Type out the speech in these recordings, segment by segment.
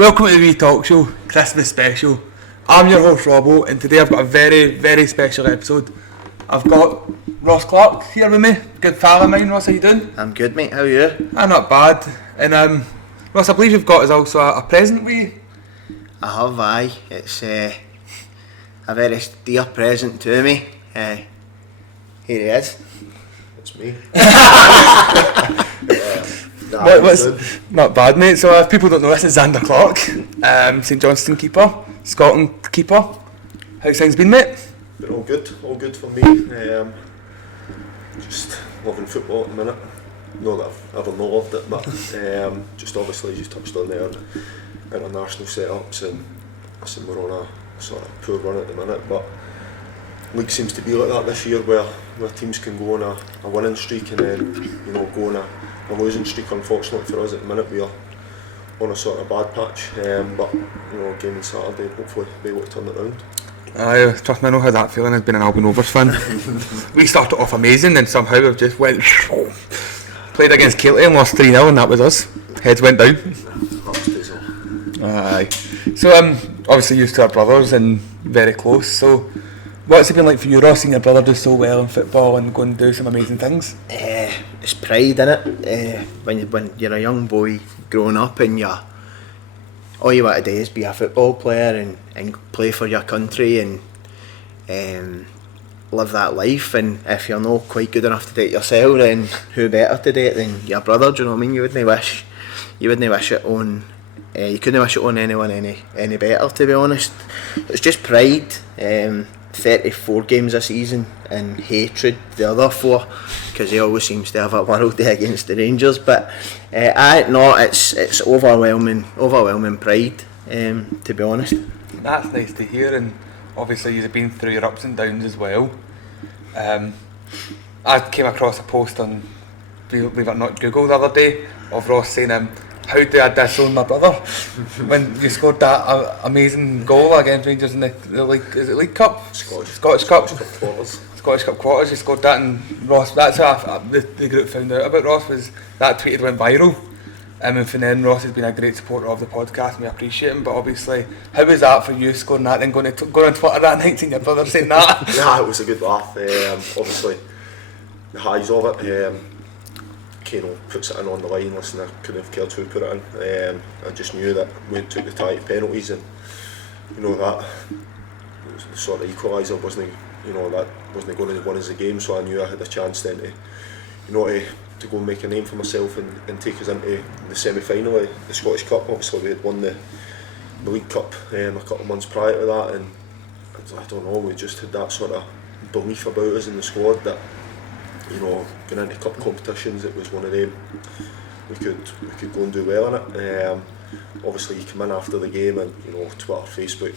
welcome to the wee talk show, Christmas special. I'm your host Robbo, and today I've got a very, very special episode. I've got Ross Clark here with me, good pal of mine. Ross, how you doing? I'm good, mate, how are you? Not bad. And Ross, I believe you've got us also a present with you. I have, aye. It's a very dear present to me. Here he is. It's me. Not bad, mate. So if people don't know, this is Zander Clark, St Johnstone keeper, Scotland keeper. How's things been, mate? Been all good for me. Just loving football at the minute. Not that I've ever not loved it, but just obviously, as you touched on there, international setups, and listen, we're on a sort of poor run at the minute, but league seems to be like that this year, where teams can go on a winning streak and then go on a losing streak. Unfortunately for us at the minute, we are on a sort of bad patch, but game on Saturday, hopefully be able to turn it around. Trust me, I know how that feeling has been an Albion Rovers fan. We started off amazing, and somehow we've just went played against Kelty and lost 3-0, and that was us. Heads went down. Aye. So obviously used to our brothers and very close. So what's it been like for you, Ross, seeing your brother do so well in football and go and do some amazing things? It's pride, innit? When you're a young boy growing up and all you want to do is be a football player and play for your country and live that life, and if you're not quite good enough to do it yourself, then who better to do it than your brother? Do you know what I mean? You wouldn't wish it on you couldn't wish it on anyone any better, to be honest. It's just pride. 34 games a season and hatred the other 4, because he always seems to have a world day against the Rangers, but it's overwhelming pride, to be honest. That's nice to hear, and obviously you've been through your ups and downs as well. I came across a post on, believe it or not, Google the other day of Ross saying, how do I disown my brother when you scored that amazing goal against Rangers in the league? Is it League Cup? Scottish Cup quarters. Scottish Cup quarters. You scored that, and Ross. That's how the group found out about Ross, was that tweeted went viral. And from then, Ross has been a great supporter of the podcast, and we appreciate him. But obviously, how was that for you, scoring that and going on Twitter that night seeing your brother saying that? Yeah, it was a good laugh. Obviously, the highs of it. Kano puts it in on the line. Listen, I couldn't have cared who put it in. I just knew that we took the tie to penalties, and that the sort of equaliser wasn't going to win us the game. So I knew I had a chance then to go and make a name for myself and take us into the semi-final of the Scottish Cup. Obviously, we had won the League Cup a couple of months prior to that, and I don't know, we just had that sort of belief about us in the squad that, going into cup competitions, it was one of them we could go and do well in it. Obviously, you come in after the game, and Twitter, Facebook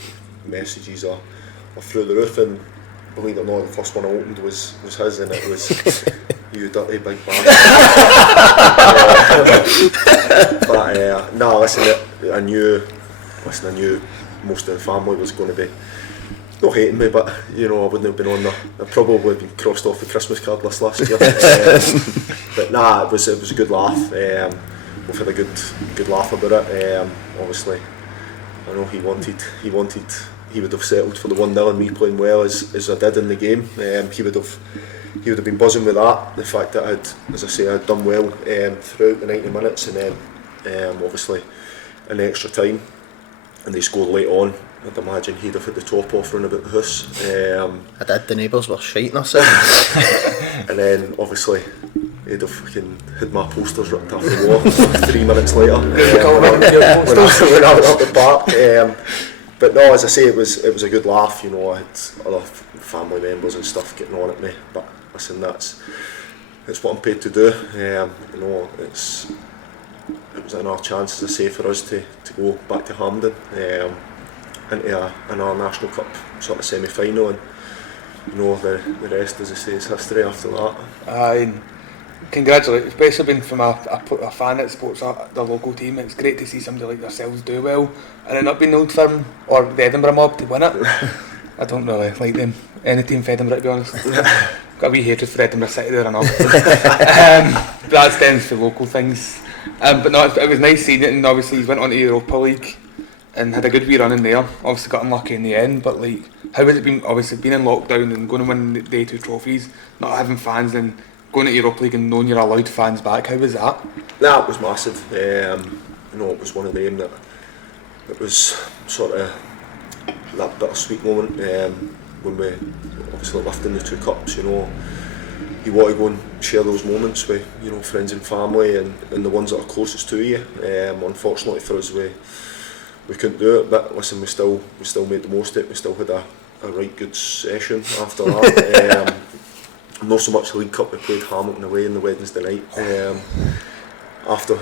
messages are through the roof, and believe it or not, the first one I opened was his, and it was you dirty big bastard. But listen, I knew most of the family was going to be not hating me, but I wouldn't have been on I probably would have been crossed off the Christmas card list last year. But it was a good laugh. We've had a good laugh about it. Obviously, I know he would have settled for the 1-0 and me playing well as I did in the game. He would have been buzzing with that. The fact that I'd done well throughout the 90 minutes, and then obviously in extra time, and they scored late on. I'd imagine he'd have hit the top off running about the house. I did, the neighbours were shiting us. And then obviously he'd have fucking had my posters ripped off the wall 3 minutes later. When I went up the park. But no, as I say, it was a good laugh. I had other family members and stuff getting on at me. But listen, that's what I'm paid to do. It was another chance, as I say, for us to go back to Hampden. Into another National Cup sort of semi-final, and the rest, as I say, is history after that. Congratulations, especially being from a fan that supports the local team. It's great to see somebody like yourselves do well, and it not being the Old Firm or the Edinburgh mob to win it. I don't really like them, any team for Edinburgh, to be honest. Got a wee hatred for Edinburgh City there and all. That stems to local things. But no, it was nice seeing it, and obviously he went on to Europa League. and had a good wee run in there. Obviously got unlucky in the end, but like, how has it been? Obviously being in lockdown and going to win the A2 trophies, not having fans, and going to Europa League and knowing you're allowed fans back. How was that? That was massive. You know, it was one of them that it was sort of that bittersweet moment when we obviously lifting the 2 cups. You know, you want to go and share those moments with, you know, friends and family and the ones that are closest to you. Unfortunately for us, we couldn't do it, but listen, we still made the most of it. We still had a right good session after that. Not so much the League Cup. We played Hamilton away on the Wednesday night after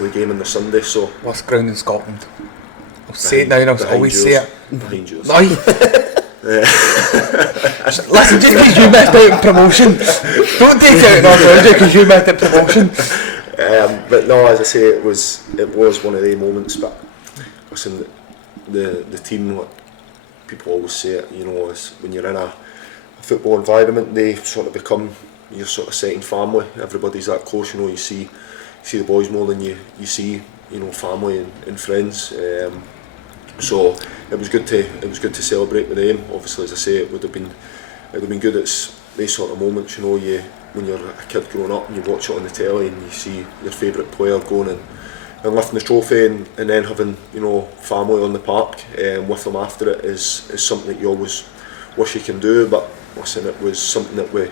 the game on the Sunday. So Worst ground in Scotland. I'll say it now and I'll always say it. Behind yours. Listen, just because you missed out on promotion, don't take it out on just because you missed out promotion. But no, as I say, it was one of the moments. But listen, the team, what people always say it, you know, is when you're in a football environment, they sort of become your sort of second family. Everybody's that close, you know. You see the boys more than you see, you know, family and friends. So it was good to celebrate with them. Obviously, as I say, it would have been good. It's these sort of moments, you know, when you're a kid growing up and you watch it on the telly and you see your favourite player going and lifting the trophy and then having, you know, family on the park with them after it is something that you always wish you can do. But listen, it was something that we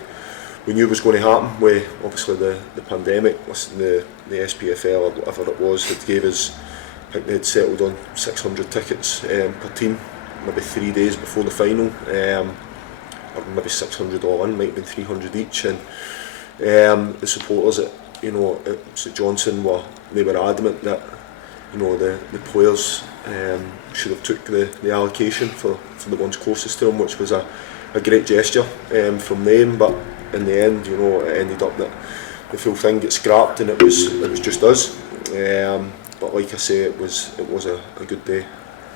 knew was going to happen with obviously the pandemic. Listen, the SPFL or whatever it was had gave us, I think they had settled on 600 tickets per team, maybe 3 days before the final, or maybe 600 all in, might have been 300 each. And the supporters at, you know, at St Johnstone were adamant that, you know, the players should have took the allocation for the ones closest to them, which was a great gesture from them. But in the end, you know, it ended up that the full thing gets scrapped and it was just us. But like I say, it was a good day.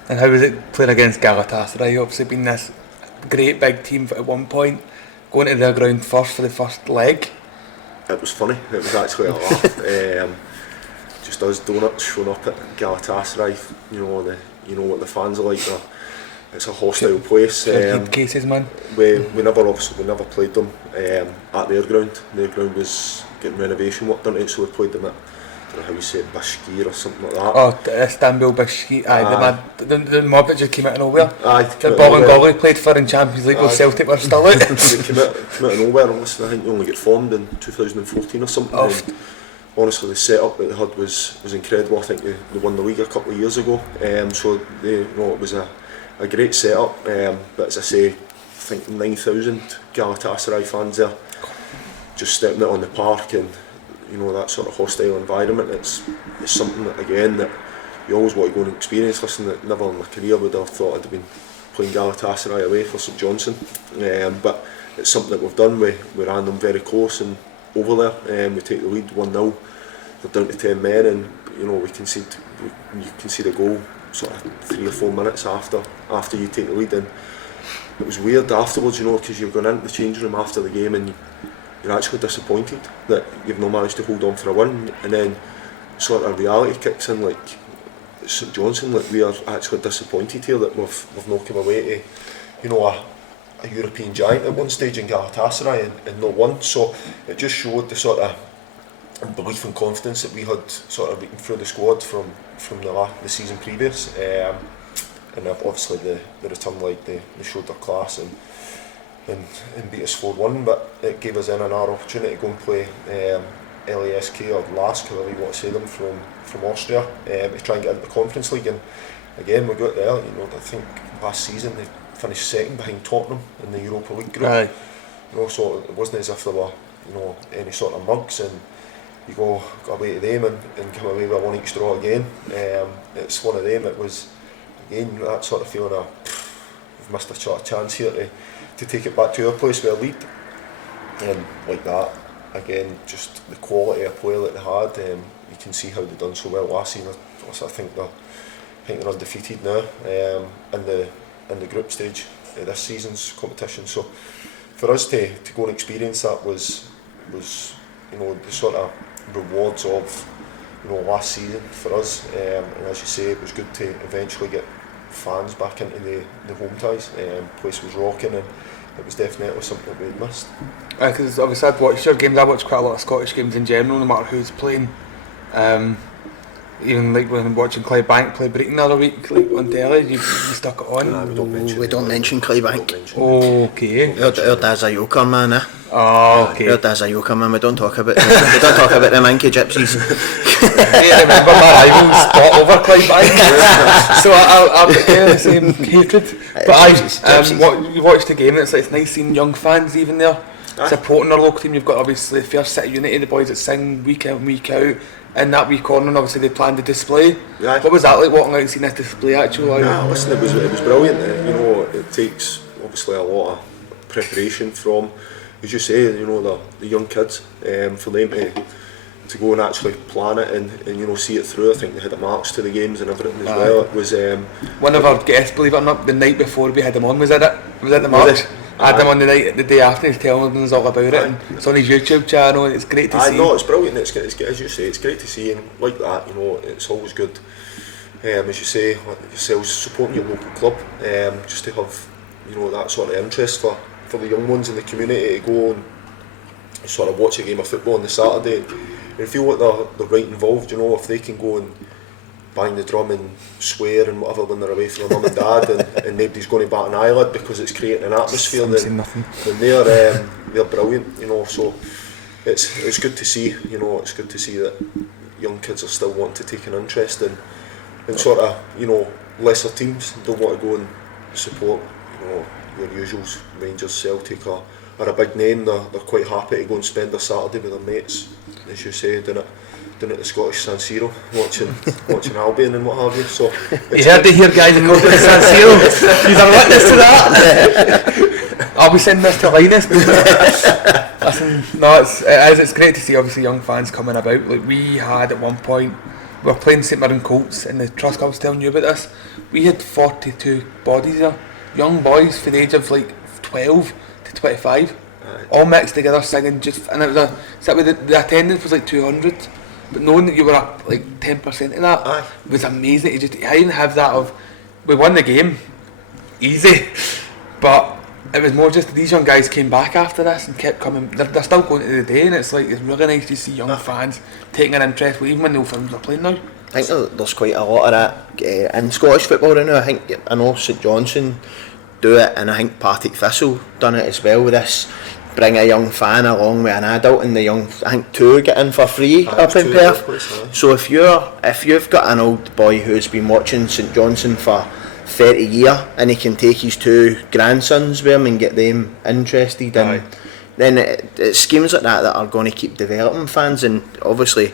And how was it playing against Galatasaray? Obviously been this great big team at one point, going to their ground first for the first leg. It was funny. It was actually a laugh. Just us donuts showing up at Galatasaray. You know what the fans are like. It's a hostile place. Cases, man. We never played them at their ground. Their ground was getting renovation work done to it, so we played them at, I don't know how you say it, Bashkir or something like that. Oh, Istanbul, Bashkir. The mob that just came out of nowhere. The Bob Ball and Golly played for in Champions League while Celtic were still out. They came out of nowhere. And listen, I think they only get formed in 2014 or something. And honestly, the setup that they had was incredible. I think they won the league a couple of years ago. So it was a great setup. But as I say, I think 9,000 Galatasaray fans there, just stepping out on the park, and you know, that sort of hostile environment. It's something that, again, that you always want to go and experience. Listen, that never in my career would have thought I'd have been playing Galatasaray away for St Johnstone. But it's something that we've done. We ran them very close and over there. We take the lead 1-0. They're down to 10 men, and you know, you can see the goal sort of 3 or 4 minutes after you take the lead. And it was weird afterwards, you know, because you've gone into the changing room after the game and you're actually disappointed that you've not managed to hold on for a win, and then sort of reality kicks in, like St Johnstone, like we are actually disappointed here that we've not come away to, you know, a European giant at one stage in Galatasaray and not won. So it just showed the sort of belief and confidence that we had sort of beaten through the squad from the season previous, and obviously the return leg, they showed their class and beat us 4-1, but it gave us then another opportunity to go and play LASK or LASK, however you want to say them, from Austria, to try and get into the Conference League. And again, we got there. You know, I think last season they finished second behind Tottenham in the Europa League group. Aye. You know, so it wasn't as if there were, you know, any sort of mugs, and you go away to them and come away with one each draw again. It's one of them. It was again that sort of feeling of we've missed a sort of chance here to take it back to our place with a lead, and like that again, just the quality of play that they had. You can see how they done so well last season. I think they're undefeated now in the group stage of this season's competition. So for us to go and experience that was you know, the sort of rewards of last season for us, and as you say, it was good to eventually get fans back into the home ties. Place was rocking, and it was definitely something that we'd missed. Because obviously I've watched your games, I watch quite a lot of Scottish games in general, no matter who's playing. Even like when I'm watching Clydebank play Brighton the other week, like on telly, you stuck it on. We don't mention Clydebank. Okay. Our dad's a yoker, man, eh? Oh, okay. Our dad's a yoker, man. We don't talk about the Mankey gypsies. I remember my rivals fought over Clydebank, so I've got the same hatred. But you watched the game, and it's nice seeing young fans even there supporting their local team. You've got obviously Fair City Unity, the boys that sing week in week out. In that wee corner, and obviously they planned the display. Yeah. What was that like, walking out and seeing this display actually? Listen, it was brilliant. It takes obviously a lot of preparation from, as you say, the young kids, for them to go and actually plan it and see it through. I think they had the marks to the games and everything as well. It was one of our guests, believe it or not, the night before we had him on, was it the marks? I had him on the day after, he's telling us all about it, and it's on his YouTube channel, and it's great to see. No, it's brilliant. It's as you say, it's great to see, and like that, it's always good. As you say, like yourselves supporting your local club, just to have that sort of interest for the young ones in the community to go and sort of watch a game of football on the Saturday and feel like they're right involved. If they can go and bang the drum and swear and whatever when they're away from their mum and dad, and nobody's going to bat an eyelid because it's creating an atmosphere, then they're brilliant. So it's good to see. It's good to see that young kids are still wanting to take an interest in sort of lesser teams. Don't want to go and support your usuals. Rangers, Celtic are a big name. They're quite happy to go and spend their Saturday with their mates, as you say, doing it at the Scottish San Siro, watching Albion and what have you. So you heard it here, guys, in San Siro. You're a witness to that. I'll be sending this to Linus. Listen, no, it's great to see obviously young fans coming about. Like we had at one point, we were playing St Mirren Colts in the Trust. I was telling you about this. We had 42 bodies there, young boys for the age of like 12 to 25, all mixed together singing. And it was the attendance was like 200. But knowing that you were up like 10% of that was amazing. I didn't have that we won the game easy, but it was more just these young guys came back after this and kept coming. They're still going to the day, and it's really nice to see young fans taking an interest, even when no films are playing now. I think there's quite a lot of that in Scottish football right now. I know St Johnstone do it, and I think Partick Thistle done it as well with this. Bring a young fan along with an adult, and I think two get in for free up in Perth. So if you've got an old boy who's been watching St Johnstone for 30 years and he can take his two grandsons with him and get them interested, then it's schemes like that are going to keep developing fans. And obviously,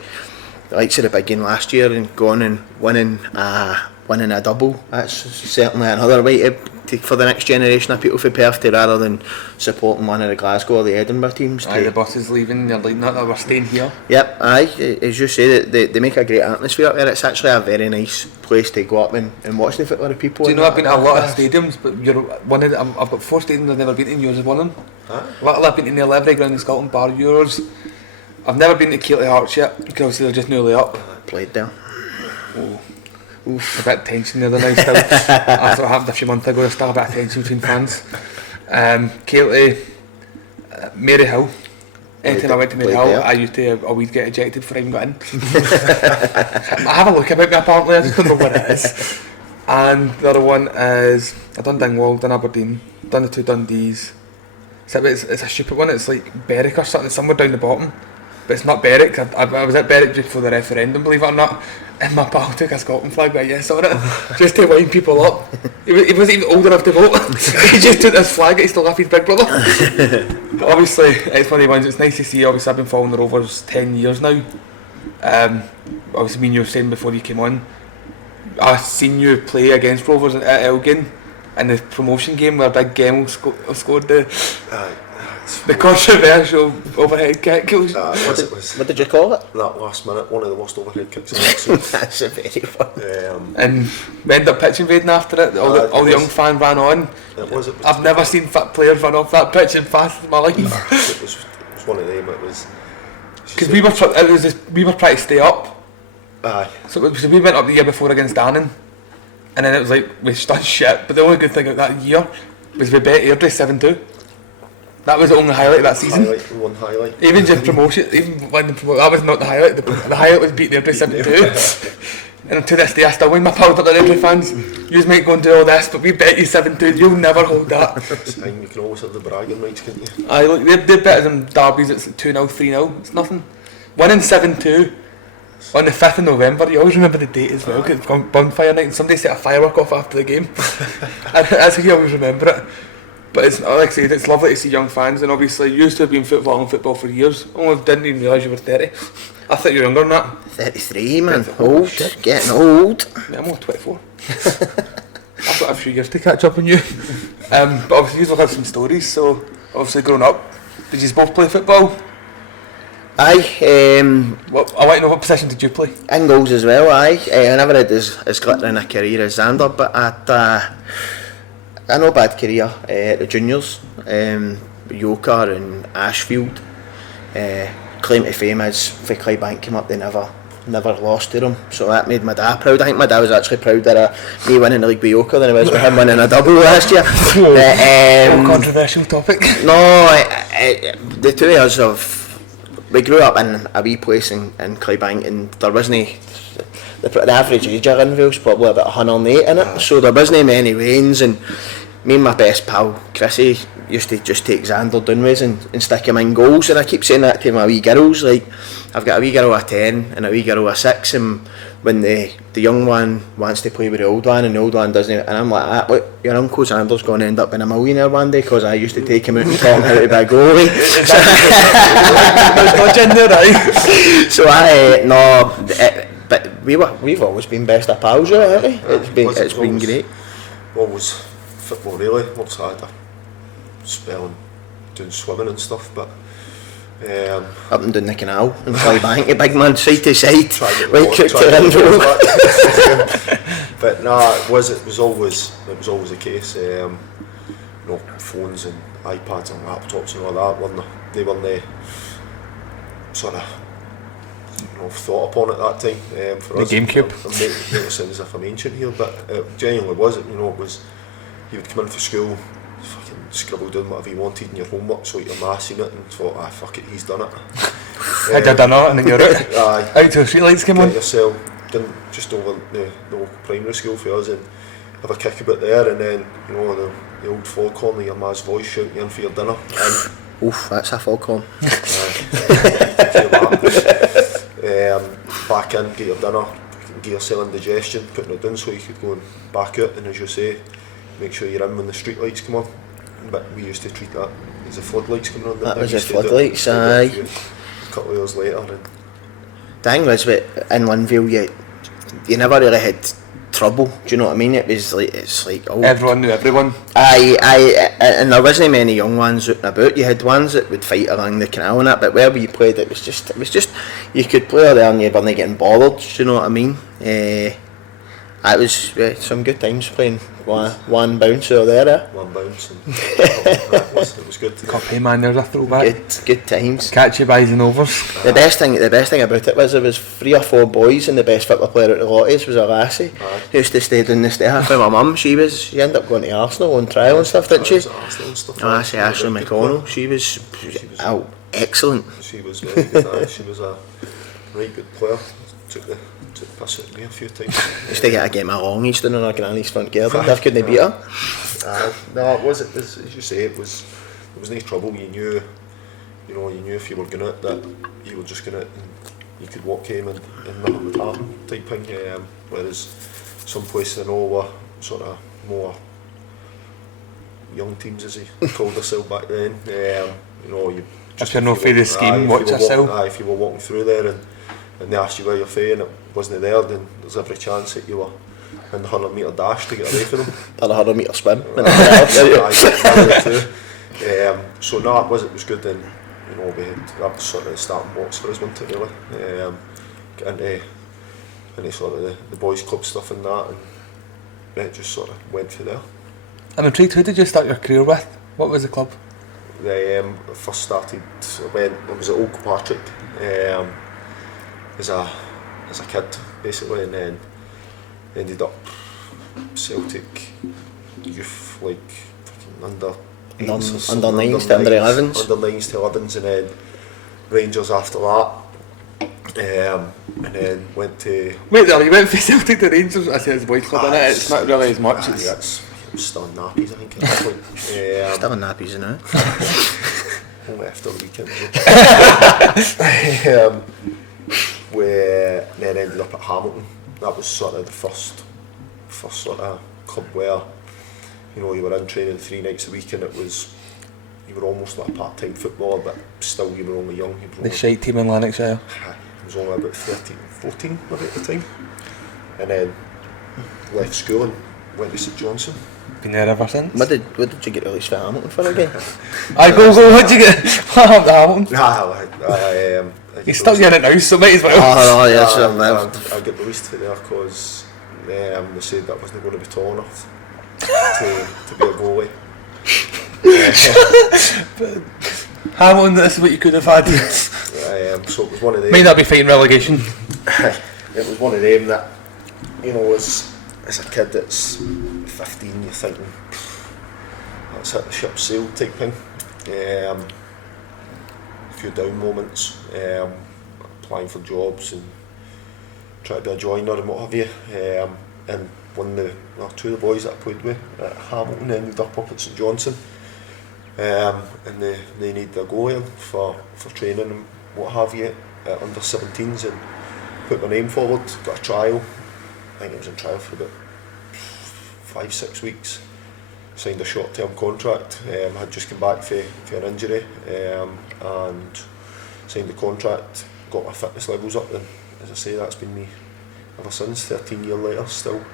like I said, the big game last year and going and winning a double, that's certainly another way for the next generation of people for Perth to, rather than supporting one of the Glasgow or the Edinburgh teams. The bus is leaving, you're like, not that we're staying here. Yep, as you say, they make a great atmosphere up there. It's actually a very nice place to go up and watch the football people. Do you know, I've been to a lot of stadiums, but you're one of them. I've got 4 stadiums I've never been to, and yours is one of them. I've been to the Livery Ground in Scotland, bar yours. I've never been to Keighley Hearts yet, because obviously they're just newly up. Played there. Oof, a bit of tension the other night still. After what happened a few months ago, there's still a bit of tension between fans. Keighley, Mary Hill. Anytime I went to Mary Hill, I used to always get ejected before I even got in. I have a look about me apparently, I just don't know what it is. And the other one is, I've done Dingwall, done Aberdeen, done the 2 Dundees. It's a stupid one, it's like Berwick or something, somewhere down the bottom. But it's not Berwick. I was at Berwick just for the referendum, believe it or not, and my pal took a Scotland flag with a yes on it, just to wind people up. He wasn't even old enough to vote. He just took this flag, he still left his big brother. But obviously, it's one of the ones, it's nice to see. Obviously I've been following the Rovers 10 years now. Obviously me and you were saying before you came on, I've seen you play against Rovers at Elgin in the promotion game where Big Gemmell scored the controversial overhead kick. What did you call it? That last minute, one of the worst overhead kicks I've ever seen. That's a very fun. And we ended up pitch invading after it. All the young fans ran on. I've never seen players run off that pitch in fast in my life. It was one of them. It was because we were trying to stay up, Aye. So we went up the year before against Annan, and then it was like we done shit. But the only good thing about that year was we bet Airdrie 7-2. That was the only highlight of that season. One highlight. Even just promotion, even when the that was not the highlight. The highlight was beating Airdrie 7-2. And to this day, I still win my pals up the Airdrie fans. You might go and do all this, but we bet you 7-2. You'll never hold that. And you can always have the bragging rights, can't you? Aye, look, they're better than derbies. It's 2-0, 3-0. It's nothing. Winning 7-2 on the 5th of November. You always remember the date as well, because it's bonfire night, and somebody set a firework off after the game. And that's how you always remember it. But it's like I said, it's lovely to see young fans, and obviously you used to have been football for years. Only didn't even realise you were 30. I thought you were younger than that. 33, man. Old. Getting old. Yeah, I'm only 24. I've got a few years to catch up on you. But obviously you will have some stories, so obviously growing up, did you both play football? Aye. Well, I want to know, what position did you play? In goals as well, aye. I never had as glittering a career as Zander, but I no bad career at the juniors, Yoker and Ashfield. Claim to fame is for Clydebank came up, they never lost to them, so that made my dad proud. I think my dad was actually prouder of me winning the league with Yoker than he was with him winning a double last year. Controversial topic. No, the two of us we grew up in a wee place in Clydebank, and there wasn't the average age of Linville's probably about 108 in it, so there wasn't many rains, and me and my best pal Chrissy used to just take Zander downways and stick him in goals, and I keep saying that to my wee girls, like I've got a wee girl of 10 and a wee girl of 6, and when the young one wants to play with the old one and the old one doesn't, and I'm like, look, your uncle Zander's going to end up being a millionaire one day because I used to take him out and taught him how to be a goalie. There's no gender, right? So but we've always been best of pals, haven't we? It's been great. What was football really? Obviously I had a spell doing swimming and stuff, but up and down the canal and Clydebank, a big man side to side, right kick to Linville. But nah, it was always the case. Phones and iPads and laptops and all that they weren't sort of thought upon at that time. For the us, GameCube. I'm making it sound as if I'm ancient here, but it genuinely was. It was. You would come in for school, fucking scribble down whatever you wanted in your homework, so your ma seen it and thought, fuck it, he's done it. I did that, and then you're out. Aye. Out till the streetlights came on. Get yourself done just over the local primary school for us and have a kick about there, and then the old foghorn, your ma's voice shouting you in for your dinner. Oof, that's a foghorn. Back in, get your dinner, get yourself indigestion, putting it down so you could go and back out, and as you say, make sure you're in when the street lights come on. But we used to treat that as the floodlights coming on. That was the floodlights, aye. A couple of years later. And thing was, in Linville, you never really had trouble. Do you know what I mean? It's like Everyone knew everyone. Aye, and there wasn't many young ones out and about. You had ones that would fight along the canal and that, but where we played, it was just you could play there and you weren't getting bothered. Do you know what I mean? It was some good times playing one bounce over there. One bounce, and it was good. Hey man, there's a throwback. Good times. Catch you buys and overs. The best thing about it was there was 3 or 4 boys, and the best football player out of the lotties was a lassie who used to stay down the stair with my mum. She ended up going to Arsenal on trial and stuff, didn't she? Lassie Ashley McConnell. She was excellent. She was very good. She was a right good player. Took the piss at me a few times. Used to get a game of longies down on our granny's front garden. I couldn't beat her. No, it was as you say. It was no trouble. You knew if you were going out that you were just going out and you could walk home and nothing would happen type thing. Whereas some places I know were sort of more young teams, as he called themselves back then. You just if you're not for the scheme, watch yourself. If you were walking through there and they asked you where you're from and it wasn't there, then there's every chance that you were in the 100 metre dash to get away from them. Or a 100 metre swim. So no, it was good, and we had that was sort of the starting box for us, wasn't it really? Get into sort of the boys club stuff and that, and it just sort of went through there. I'm intrigued, who did you start your career with? What was the club? I first started, I was at Old Patrick as a kid, basically, and then ended up Celtic youth, like fucking under 9s to under 11s. Under 9s to 11s, and then Rangers after that. And then went to... Wait there, you went from Celtic to Rangers? I said it's boys club, innit? It's not really as much. I'm still in nappies, I think. At that point. Still in nappies now. Only after the weekend. Where then ended up at Hamilton. That was sort of the first sort of club where, you know, you were in training 3 nights a week, and it was, you were almost like a part-time footballer, but still you were only young. The shite team in Lanarkshire. I was only about 13, 14 maybe at the time, and then left school and went to St Johnson. Been there ever since. What did you get released for Hamilton for again? What did you get? What happened to Hamilton? Nah, He's stuck in it now, so might as well. Oh, yeah, I got released for there because they said that I wasn't going to be tall enough to be a goalie. Hamilton, this is what you could have had. So it was one of them. Might not be fighting relegation. It was one of them that, you know, as a kid that's 15, you're thinking, that's it, the ship sailed type thing. A few down moments, applying for jobs and trying to be a joiner and what have you. And two of the boys that I played with at Hamilton ended up at St Johnson. And they need a goalie in for training and what have you at under 17s, and put my name forward, got a trial. I think I was in trial for about 5-6 weeks, signed a short-term contract. Had just come back for an injury, and signed the contract, got my fitness levels up, and as I say, that's been me ever since, 13 years later still.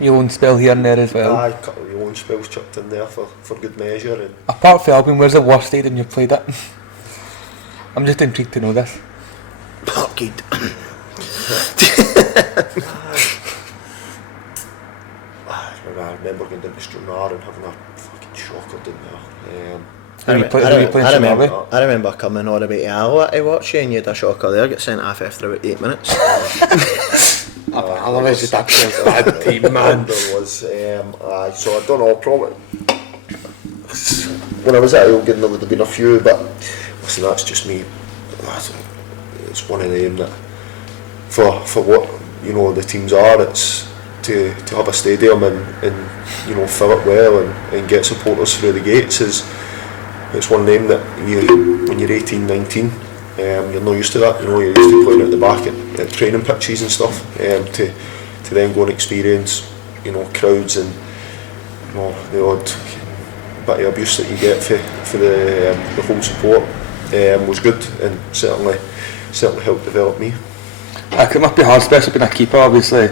Your own spell here and there as well. Aye, a couple of your own spells chucked in there for good measure. And apart from Albion, where's the worst stadium you've played at? I'm just intrigued to know this. Parkgate. I remember going down to Stranraer and having a fucking shocker down there. I remember coming all the way to Alloa to watch you, and you had a shocker there, get sent off after about 8 minutes. I love it, just a bad team, man. There was, so I don't know, probably when I was at Elgin there would have been a few, but listen, that's just me. It's one of them that for what, you know, the teams are, it's to have a stadium and you know, fill it well and get supporters through the gates it's one of them that when you're 18, 19, you're not used to that. You know, you're used to playing at the back at training pitches and stuff. To then go and experience, you know, crowds and, you know, the odd bit of abuse that you get for the whole support was good, and certainly helped develop me. It must be hard, especially being a keeper. Obviously,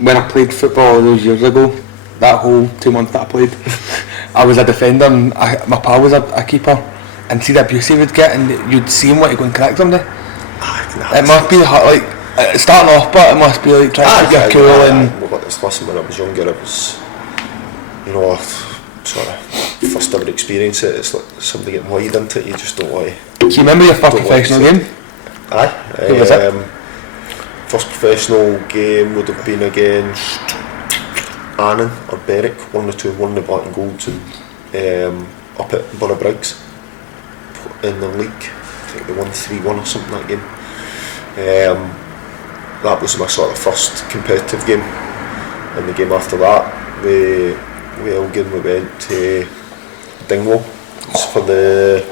when I played football those years ago, that whole 2 months that I played, I was a defender, and my pal was a keeper, and see the abuse he would get, and you'd see him want to go and crack somebody. It must be hard, like starting off, but it must be like trying to keep your cool and. Listen, when I was younger, it was, you know, sort of first ever experience it. It's like somebody getting wide into it. You just don't want to. Do you remember your first professional game? Aye. Who was it? First professional game would have been against Annan or Berwick, one of the black and golds, and up at Borough Briggs in the league. I think they won 3-1 or something that game. That was my sort of first competitive game. And the game after that, we Elgin, we went to Dingwall. It's for the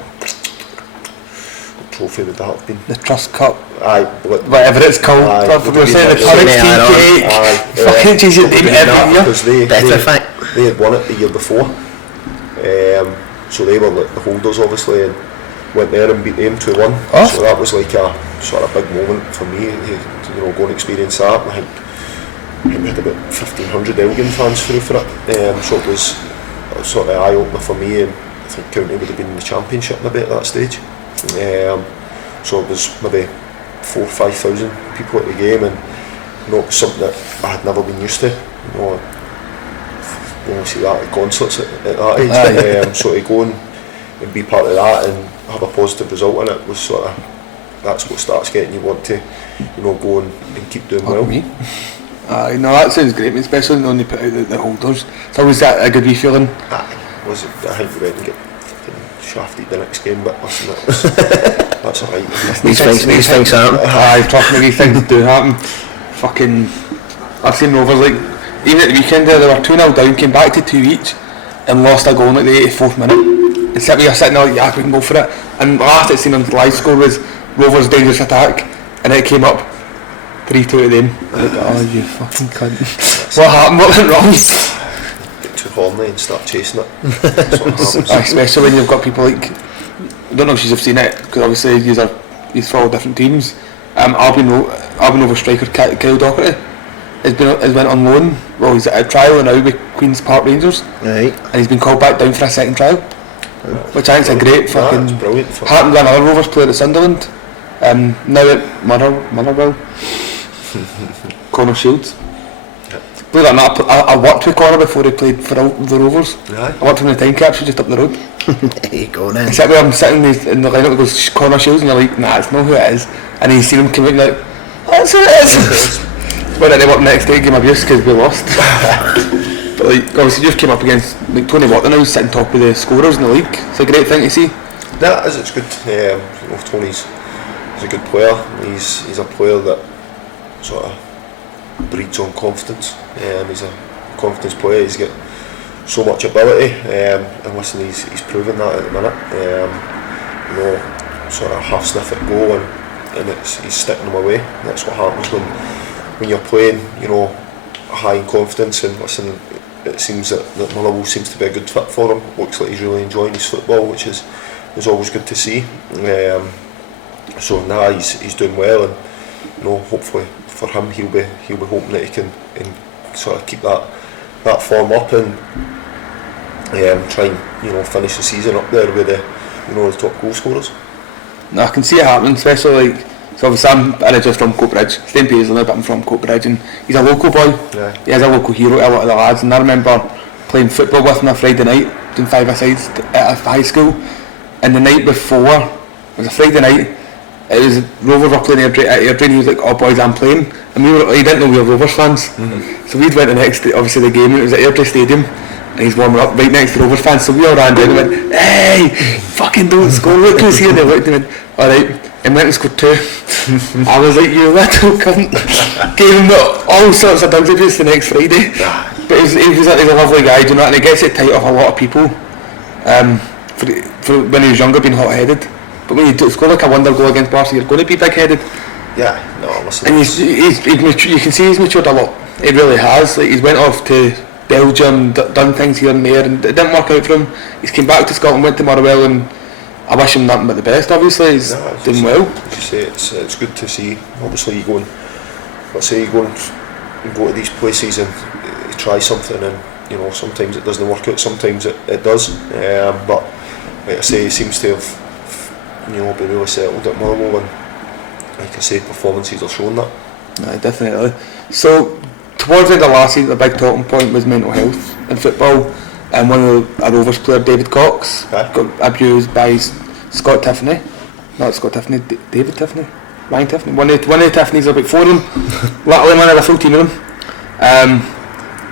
trophy would that have been? The Trust Cup. Aye, whatever it's called. We were saying the Turkish team cake. Fucking change the name every year. Because they had won it the year before. So they were like the holders, obviously, and went there and beat them 2-1. Oh. So that was like a sort of big moment for me, to, you know, go and experience that. I think we had about 1,500 Elgin fans through for it. So it was sort of eye-opener for me, and I think County would have been in the Championship maybe at that stage. So it was maybe 4,000 or 5,000 people at the game, and, you know, it was something that I had never been used to. You know, you only see that at concerts at that age. So to go and be part of that and have a positive result in it was sort of, that's what starts getting you want to go and keep doing Well, well. me. No, that sounds great, mate, especially when they put out the holders. It's always that a good wee feeling. I think we went and get shafted the next game, but listen, that's alright. These things happen. Trust me, these things do happen. Fucking, I've seen Rovers, like, even at the weekend there, they were 2-0 down, came back to 2 each, and lost a goal in like the 84th minute. And you're sitting there like, yeah, we can go for it. And the last I'd seen on the live score was Rovers' dangerous attack, and it came up 3-2 to them. Like, oh, you fucking cunt. What happened? What went wrong? Get too horny and start chasing it. That's what happens. Especially when you've got people like, I don't know if you've seen it, because obviously he's for all different teams. Albion Rovers striker Kyle Doherty has went on loan. Well, he's at a trial now with Queen's Park Rangers, Right. and he's been called back down for a second trial, which I think is a great fucking. That's brilliant. Happened to another Rovers player at Sunderland, now at Motherwell. Connor Shields. Believe it or not, I worked with Connor before he played for the Rovers. Right. I worked in the time capsule just up the road. There you go then. Except when I'm sitting in the lineup, it goes Connor Shields, and you're like, nah, it's not who it is. And you see him come out and you're like, that's who it is. Went into work next day, gave him abuse because we lost. But like, obviously, just came up against like Tony Watt now, sitting top of the scorers in the league. It's a great thing to see. That is, it's good. Tony's a good player. He's a player that sort of breeds on confidence. He's a confidence player. He's got so much ability, and listen, he's proven that at the minute. Sort of half sniff at goal, and he's sticking them away. That's what happens when you're playing, high in confidence. And listen, it seems that Motherwell seems to be a good fit for him. Looks like he's really enjoying his football, which is always good to see. So now he's doing well, and hopefully for him he'll be hoping that he can sort of keep that form up and try and finish the season up there with the top goal scorers. No, I can see it happening, especially like, so obviously I'm originally from Coatbridge, staying Paisley, but I'm from Coatbridge, and he's a local boy. Yeah. He is a local hero to a lot of the lads, and I remember playing football with him on a Friday night, doing 5-a-sides at a high school, and the night before, it was a Friday night, it was Rovers were playing at Airdrie, he was like, oh boys, I'm playing, and he didn't know we were Rovers fans. Mm-hmm. So we'd went the next day, obviously the game, it was at Airdrie Stadium, and he's warming up right next to Rovers fans, so we all ran down and went, hey, fucking don't score, look who's here, and they looked at me and went, alright, and went and scored 2. I was like, you little cunt. Gave him all sorts of dog abuse the next Friday, but he's a lovely guy, do you know, and he gets it tight off a lot of people, for when he was younger, being hot-headed. But when you score like a wonder goal against Barca, you're going to be big-headed. Yeah, no, listen. And he's you can see he's matured a lot. He really has. Like, he's went off to Belgium, done things here and there, and it didn't work out for him. He's came back to Scotland, went to Motherwell, and I wish him nothing but the best. Obviously, he's doing well. As you say, it's good to see. Obviously, you go to these places and you try something, and sometimes it doesn't work out, sometimes it does. But like I say, he seems to have been really settled at Motherwell, and like I say, performances are showing that. Definitely. So towards the end of last season, the big talking point was mental health in football, and one of the Rovers player, David Cox, got abused by Scott Tiffany, not Scott Tiffany, David Tiffany, Ryan Tiffany, one of the Tiffany's, about 4 of them, literally one of the full team of them, and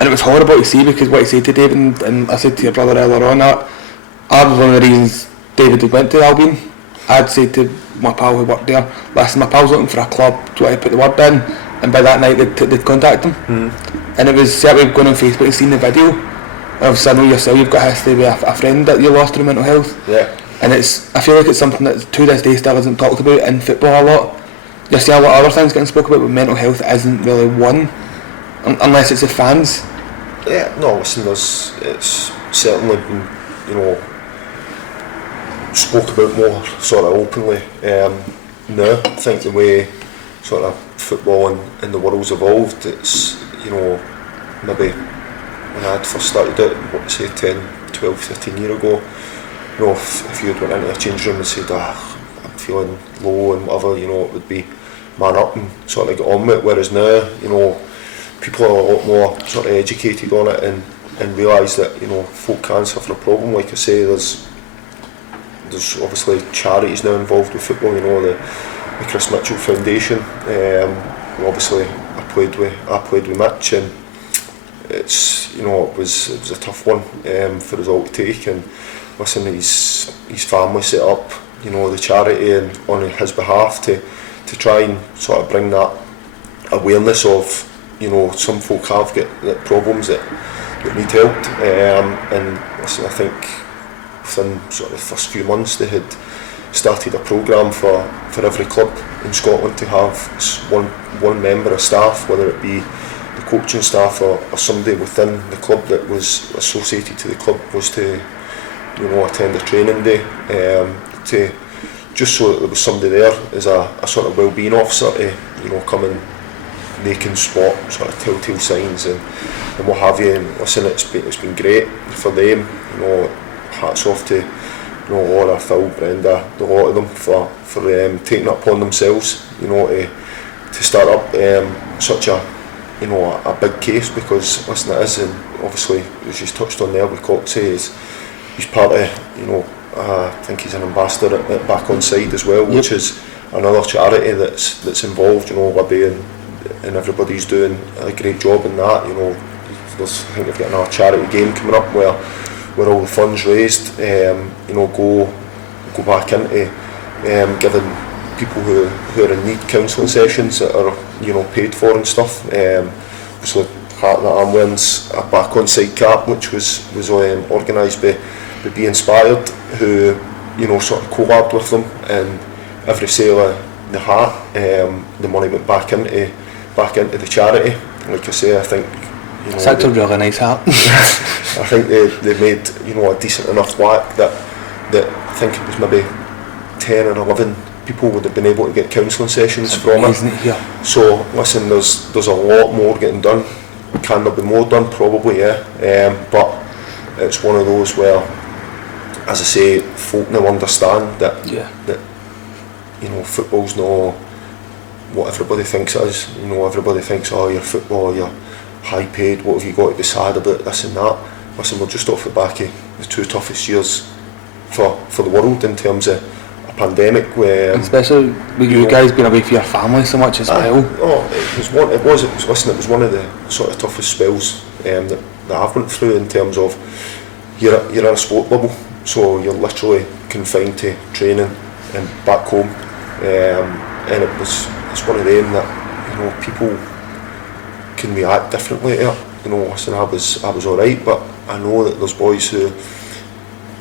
it was horrible to see, because what he said to David, and I said to your brother earlier on, that was one of the reasons David had went to Albion. I'd said to my pal who worked there, listen, my pal's looking for a club, do I put the word in? And by that night they'd contact him. And it was certainly going on Facebook and seeing the video. And obviously I know yourself, you've got history with a friend that you lost through mental health. Yeah. And I feel like it's something that to this day still isn't talked about in football a lot. You see a lot of other things getting spoken about, but mental health isn't really one, unless it's the fans. Yeah, no, listen, it's certainly been, spoke about more sort of openly now. I think the way sort of football and the world's evolved, it's, maybe when I first started out, say 10, 12, 15 years ago, if you'd went into a change room and said, I'm feeling low and whatever, it would be man up and sort of get on with it, whereas now, people are a lot more sort of educated on it and realise that, folk can suffer a problem. Like I say, there's obviously charities now involved with football, the Chris Mitchell Foundation. Obviously, I played with Mitch, and it's, you know, it was a tough one for us all to take. And listen, his family set up, you know, the charity, and on his behalf to try and sort of bring that awareness of, you know, some folk have got problems that need help. And listen, I think within sort of the first few months they had started a programme for every club in Scotland to have one member of staff, whether it be the coaching staff or somebody within the club that was associated to the club, was to, you know, attend a training day, to just so that there was somebody there as a sort of wellbeing officer to, you know, come and they can spot sort of telltale signs and what have you. And listen, it's been great for them, you know. Hats off to, you know, Laura, Phil, Brenda, the lot of them for taking it upon themselves, you know, to start up such a, you know, a big case, because listen, it is, and obviously as you touched on there with Coxey, he's part of, you know, I think he's an ambassador at Back On Side as well, which is another charity that's involved, you know, Libby and everybody's doing a great job in that, you know. I think they've got another charity game coming up where all the funds raised, you know, go back into giving people who are in need counselling sessions that are, you know, paid for and stuff. So the hat that I'm wearing's a Back On Side cap, which was organised by Be Inspired, who, you know, sort of collabed with them, and every sale of the hat, the money went back into the charity. Like I say, I think, you know, it's a really nice hat. I think they made, you know, a decent enough whack that I think it was maybe 10 or 11 people would have been able to get counselling sessions from it. Yeah. So listen, there's a lot more getting done. Can there be more done? Probably, yeah. But it's one of those where, as I say, folk now understand that you know, football's not what everybody thinks it is. You know, everybody thinks, oh, you're football, you're high paid, what have you got to be sad about, this and that. Listen, we're just off the back of the two toughest years for the world in terms of a pandemic, where especially with you guys being away from your family so much as well. Oh, it was one of the sort of toughest spells that I've went through, in terms of you're in a sport bubble, so you're literally confined to training and back home, and it's one of them that, you know, people can react differently to it. You know, listen, I was alright, but I know that there's boys who,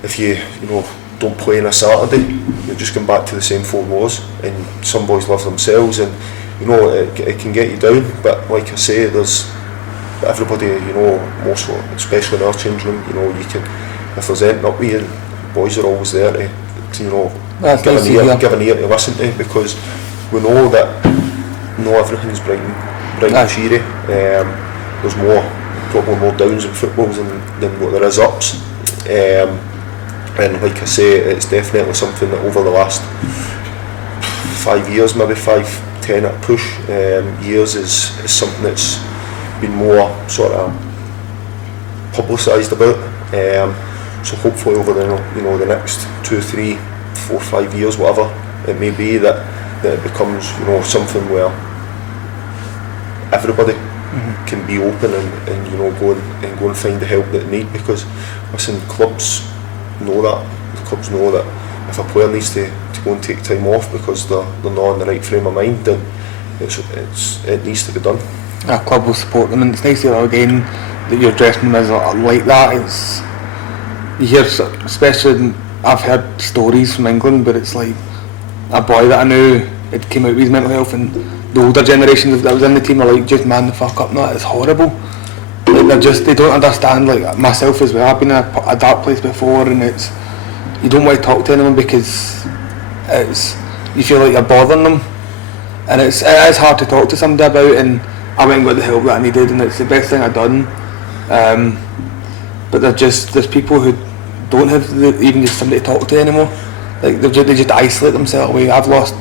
if you know, don't play on a Saturday, you're just going back to the same four walls, and some boys love themselves, and, you know, it can get you down. But like I say, there's everybody, you know, most, especially in our change room, you know, you can, if there's anything up with you, boys are always there to you know, give an ear to listen to, because we know that not everything's bright and cheery. There's probably more downs in football than what there is ups. And like I say, it's definitely something that over the last 5 years, maybe 5-10 at push years, is something that's been more sort of publicised about. So hopefully over the next 2, 3, 4, 5 years, whatever it may be, that it becomes, you know, something where everybody can be open and you know, go and find the help that they need. Because listen, clubs know that. The clubs know that if a player needs to go and take time off because they're not in the right frame of mind, then it needs to be done. A club will support them, and it's nice to hear again that your dressing room is like that. It's, you hear, especially I've heard stories from England where it's like a boy that I knew, it came out with his mental health, and the older generation that was in the team are like, just man the fuck up, no, it's horrible. Like they don't understand, like myself as well, I've been in a dark place before, and it's, you don't want to talk to anyone because you feel like you're bothering them, and it is hard to talk to somebody about, and I went and got the help that I needed, and it's the best thing I've done. But there's people who don't have even just somebody to talk to anymore. Like they just isolate themselves away. I've lost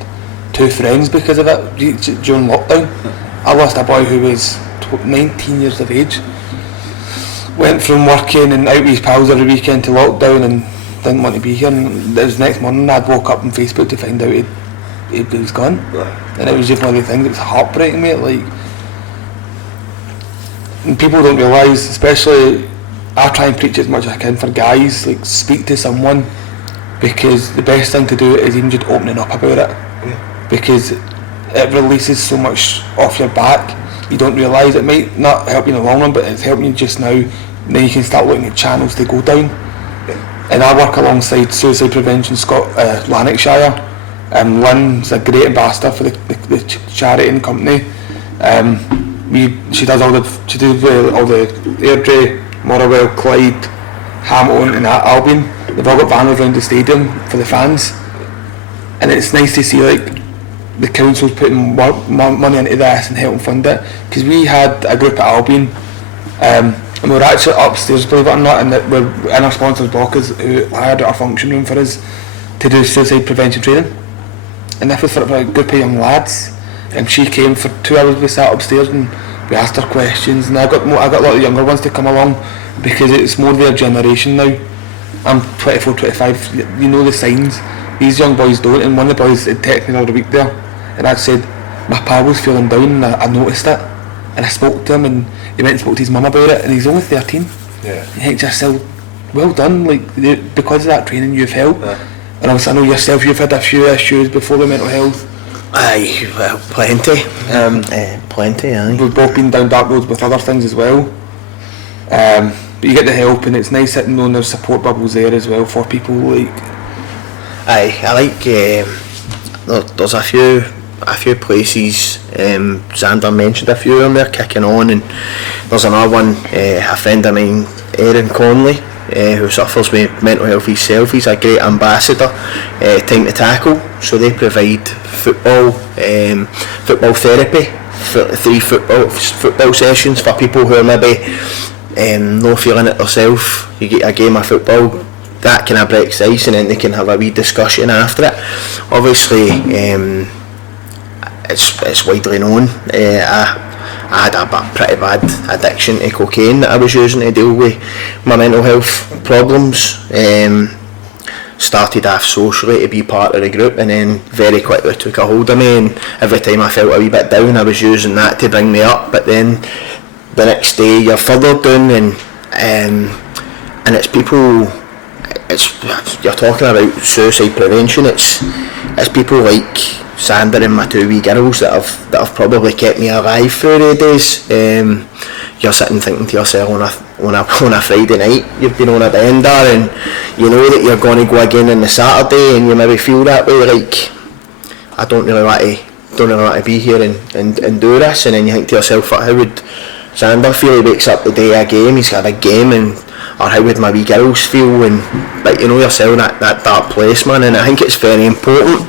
2 friends because of it during lockdown. I lost a boy who was 19 years of age. Went from working and out with his pals every weekend to lockdown and didn't want to be here. And it was next morning I'd woke up on Facebook to find out he was gone. And it was just one of the things that was heartbreaking, mate. Like, and people don't realise, especially, I try and preach as much as I can for guys, like, speak to someone, because the best thing to do is even just opening up about it, because it releases so much off your back. You don't realise it might not help you in the long run, but it's helping you just now. And then you can start looking at channels to go down. And I work alongside Suicide Prevention Lanarkshire. Lynn's a great ambassador for the charity and company. She does all the Airdrie, Motherwell, Clyde, Hamilton and Albion. They've all got banners around the stadium for the fans, and it's nice to see like the council's putting money into this and helping fund it. Because we had a group at Albion, and we were actually upstairs, believe it or not, and we're in our sponsors' blockers who hired our function room for us to do suicide prevention training. And this was for a group of young lads, and she came for 2 hours. We sat upstairs and we asked her questions, and I got a lot of younger ones to come along, because it's more their generation now. I'm 24, 25, you know the signs. These young boys don't, and one of the boys had texted me the other week there, and I said, my pal was feeling down and I noticed it, and I spoke to him, and he went and spoke to his mum about it, and he's only 13. Yeah. You think to yourself, well done, like, because of that training you've helped. And obviously I know yourself, you've had a few issues before with mental health. Aye, well, plenty. Plenty, aye. We've both been down dark roads with other things as well. But you get the help, and it's nice sitting knowing there's support bubbles there as well for people. Like, aye, I like. There's a few places. Zander mentioned a few of them there kicking on, and there's another one. A friend of mine, Aaron Conley, who suffers with mental health himself. He's a great ambassador. Time to Tackle. So they provide football therapy, 3 football sessions for people who are maybe not feeling it themselves. You get a game of football, that kind of breaks the ice, and then they can have a wee discussion after it. Obviously, it's widely known. I had a pretty bad addiction to cocaine that I was using to deal with my mental health problems. Started off socially to be part of the group, and then very quickly took a hold of me, and every time I felt a wee bit down I was using that to bring me up. But then the next day you're further down, and it's people, you're talking about suicide prevention, it's people like Zander and my 2 wee girls that have probably kept me alive through the days. You're sitting thinking to yourself on a Friday night, you've been on a bender, and you know that you're going to go again on the Saturday, and you maybe feel that way, like, I don't really want to be here and do this. And then you think to yourself, how would Zander feel? He wakes up the day of a game, he's got a big game, or how would my wee girls feel? But you know yourself, that dark place, man. And I think it's very important,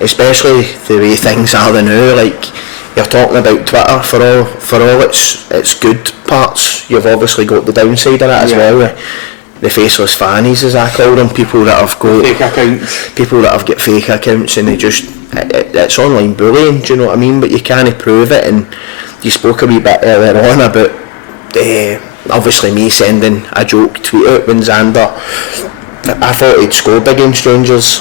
especially the way things are now. Like, you're talking about Twitter, for all its good parts, you've obviously got the downside of that as well. The faceless fannies, as I call them, people that have got fake accounts. People that have got fake accounts, and it's online bullying, do you know what I mean? But you can't prove it. And you spoke a wee bit earlier on about obviously me sending a joke tweet out when Zander, I thought he'd scored against Rangers,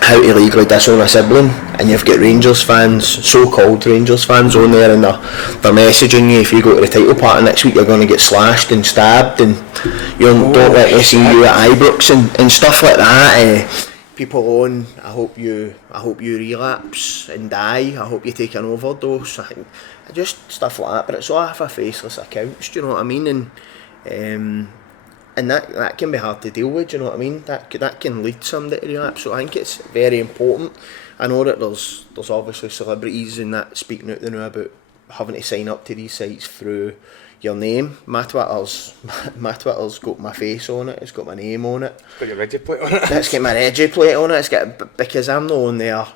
how to legally disown a sibling, and you've got Rangers fans, so-called Rangers fans on there, and they're messaging you, if you go to the title party next week you're going to get slashed and stabbed, and don't let me see you at Ibrox and stuff like that. People on, I hope you relapse and die, I hope you take an overdose, just stuff like that. But it's all for faceless accounts, do you know what I mean? And that can be hard to deal with, do you know what I mean? That can lead somebody to relapse. So I think it's very important. I know that there's obviously celebrities and that speaking out there now about having to sign up to these sites through your name. My Twitter's got my face on it, it's got my name on it. It's got your Reggie plate on it. It's got my Reggie plate on it, because I'm not on there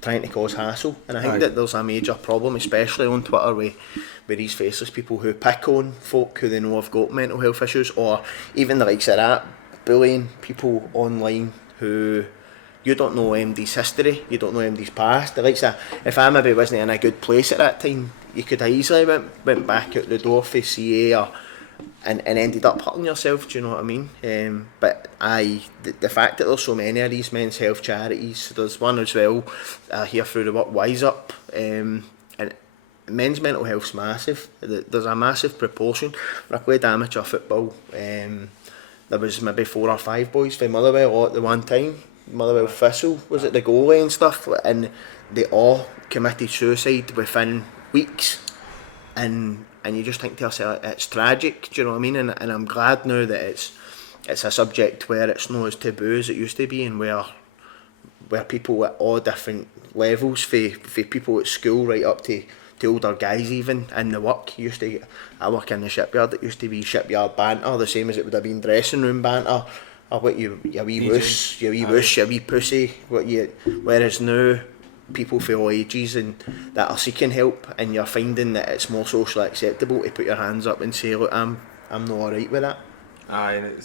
trying to cause hassle, and I think that there's a major problem, especially on Twitter, with these faceless people who pick on folk who they know have got mental health issues, or even the likes of that, bullying people online who you don't know MD's history, you don't know MD's past. The likes of, if I maybe wasn't in a good place at that time, you could have easily went back out the door for CA, or and ended up hurting yourself, do you know what I mean? But the fact that there's so many of these men's health charities, there's one as well here through the work, Wise Up, and men's mental health's massive. There's a massive proportion. When I played amateur football, there was maybe 4 or 5 boys from Motherwell all at the one time. Motherwell Thistle was at the goalie and stuff, and they all committed suicide within weeks. And you just think to yourself, it's tragic, do you know what I mean? And I'm glad now that it's a subject where it's not as taboo as it used to be, and where people at all different levels, for people at school right up to older guys even in the work. I work in the shipyard, it used to be shipyard banter, the same as it would have been dressing room banter, or what your wee wuss, your wee pussy, whereas now people for all ages and that are seeking help, and you're finding that it's more socially acceptable to put your hands up and say, look, I'm not alright with that. Aye, and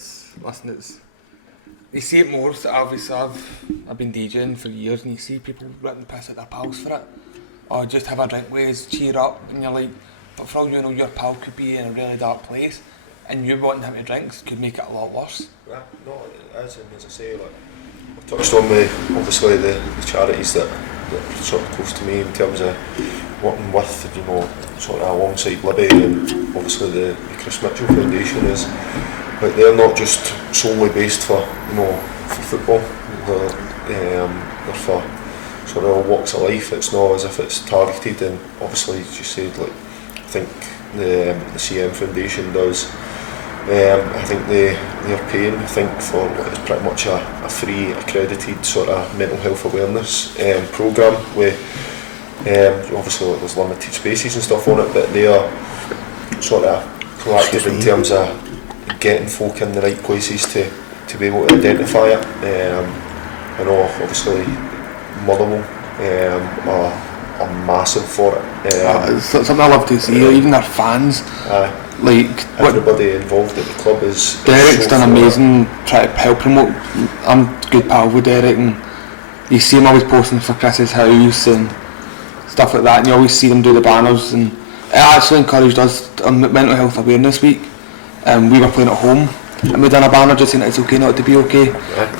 you see it more. So obviously I've been DJing for years, and you see people ripping the piss at their pals for it, or just have a drink with us, cheer up, and you're like, but for all you know, your pal could be in a really dark place, and you wanting him to drinks could make it a lot worse. Yeah, no, as I say, like, I've touched on obviously the charities that are sort of close to me in terms of working with, you know, sort of alongside Libby, and obviously the Chris Mitchell Foundation is, like, they're not just solely based for, you know, for football, they're for sort of all walks of life. It's not as if it's targeted, and obviously, as you said, like, I think the CM Foundation does. I think they're paying, I think, for what is pretty much a free accredited sort of mental health awareness programme with obviously, like, there's limited spaces and stuff on it, but they are sort of proactive in terms of getting folk in the right places to be able to identify it. I know obviously Motherwell are massive for it. It's something I love to see, even their fans. Like everybody involved at the club is. Derek's done amazing trying to help promote. I'm good pal with Derek, and you see him always posting for Chris's house and stuff like that, and you always see them do the banners, and it actually encouraged us on Mental Health Awareness Week. We were playing at home, and we done a banner just saying it's okay not to be okay,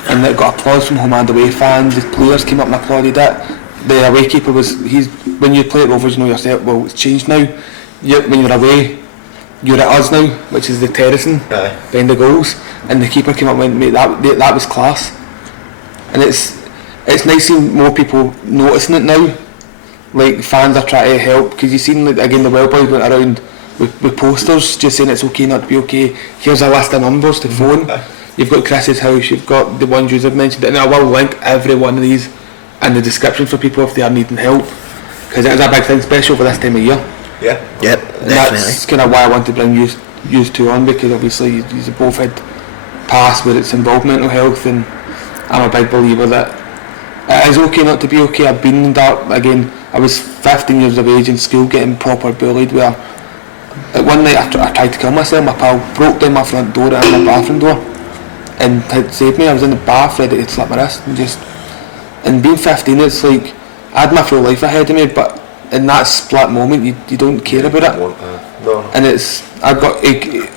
and it got applause from home and away fans. The players came up and applauded it. The away keeper when you play at Rovers, you know yourself, well, it's changed now. When you're away, you're at us now, which is the terracing behind the goals, and the keeper came up and went, mate, that was class. And it's nice seeing more people noticing it now. Like, fans are trying to help, because you've seen, like, again, the Well Boys went around with posters just saying it's okay not to be okay. Here's a list of numbers to phone. You've got Chris's house, you've got the ones you've mentioned, and I will link every one of these in the description for people if they are needing help, because it is a big thing, especially over this time of year. Yep, definitely. That's kind of why I want to bring you two on, because obviously you both had past where it's involved mental health, and I'm a big believer that it is okay not to be okay. I've been in dark, again, I was 15 years of age in school getting proper bullied, where one night I tried to kill myself. My pal broke down my front door and my bathroom door and had saved me. I was in the bath ready to slap my wrist, and being 15, it's like I had my full life ahead of me, but in that split moment you don't care about it. No. And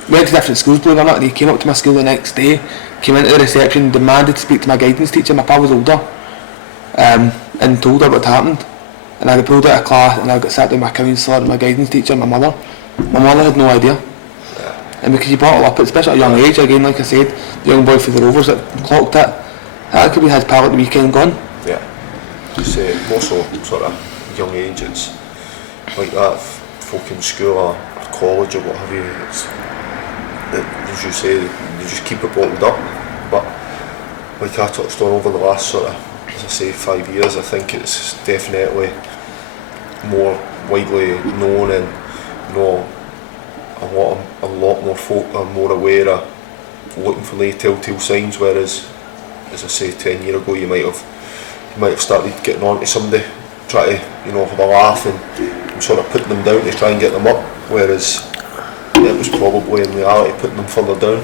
went to different schools, believe it or not, and he came up to my school the next day, came into the reception, demanded to speak to my guidance teacher. My pal was older, and told her what happened, and I got pulled out of class, and I got sat down with my counsellor and my guidance teacher and my mother. My mother had no idea, and because you bottle up, especially at a young age, again, like I said, the young boy for the Rovers that clocked it, that could be his pal at the weekend gone. Yeah, just more so sort of young age, it's like that, folk in school or college or what have you, as you say, they just keep it bottled up. But like I touched on over the last sort of, as I say, 5 years, I think it's definitely more widely known, and you know, a lot more folk are more aware of looking for the telltale signs, whereas, as I say, 10 years ago you might have started getting on to somebody, try to, you know, have a laugh and sort of putting them down to try and get them up, whereas it was probably in reality putting them further down.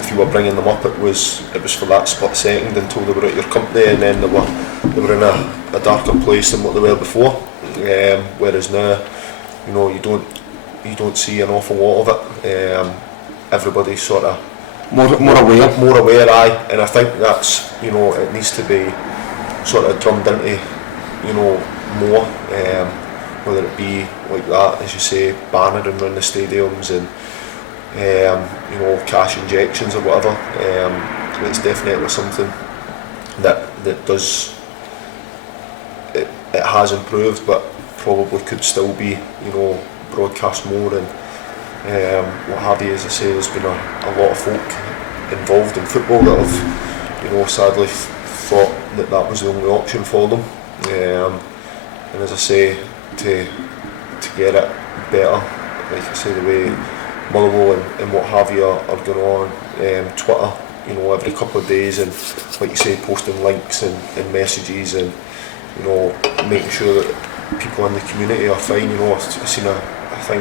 If you were bringing them up, it was for that split second until they were at your company, and then they were in a darker place than what they were before. Whereas now, you know, you don't see an awful lot of everybody's sort of more aware. More aware, aye, and I think that's, you know, it needs to be sort of drummed into, you know, more, whether it be like that, as you say, bannering around the stadiums and you know, cash injections or whatever. It's definitely something that does, it has improved, but probably could still be, you know, broadcast more and what have you. As I say, there's been a lot of folk involved in football that have, you know, sadly thought that was the only option for them, and as I say, to get it better, like I say, the way Motherwell and what have you are going on, Twitter, you know, every couple of days, and like you say, posting links and messages, and, you know, making sure that people in the community are fine. You know, I've seen a thing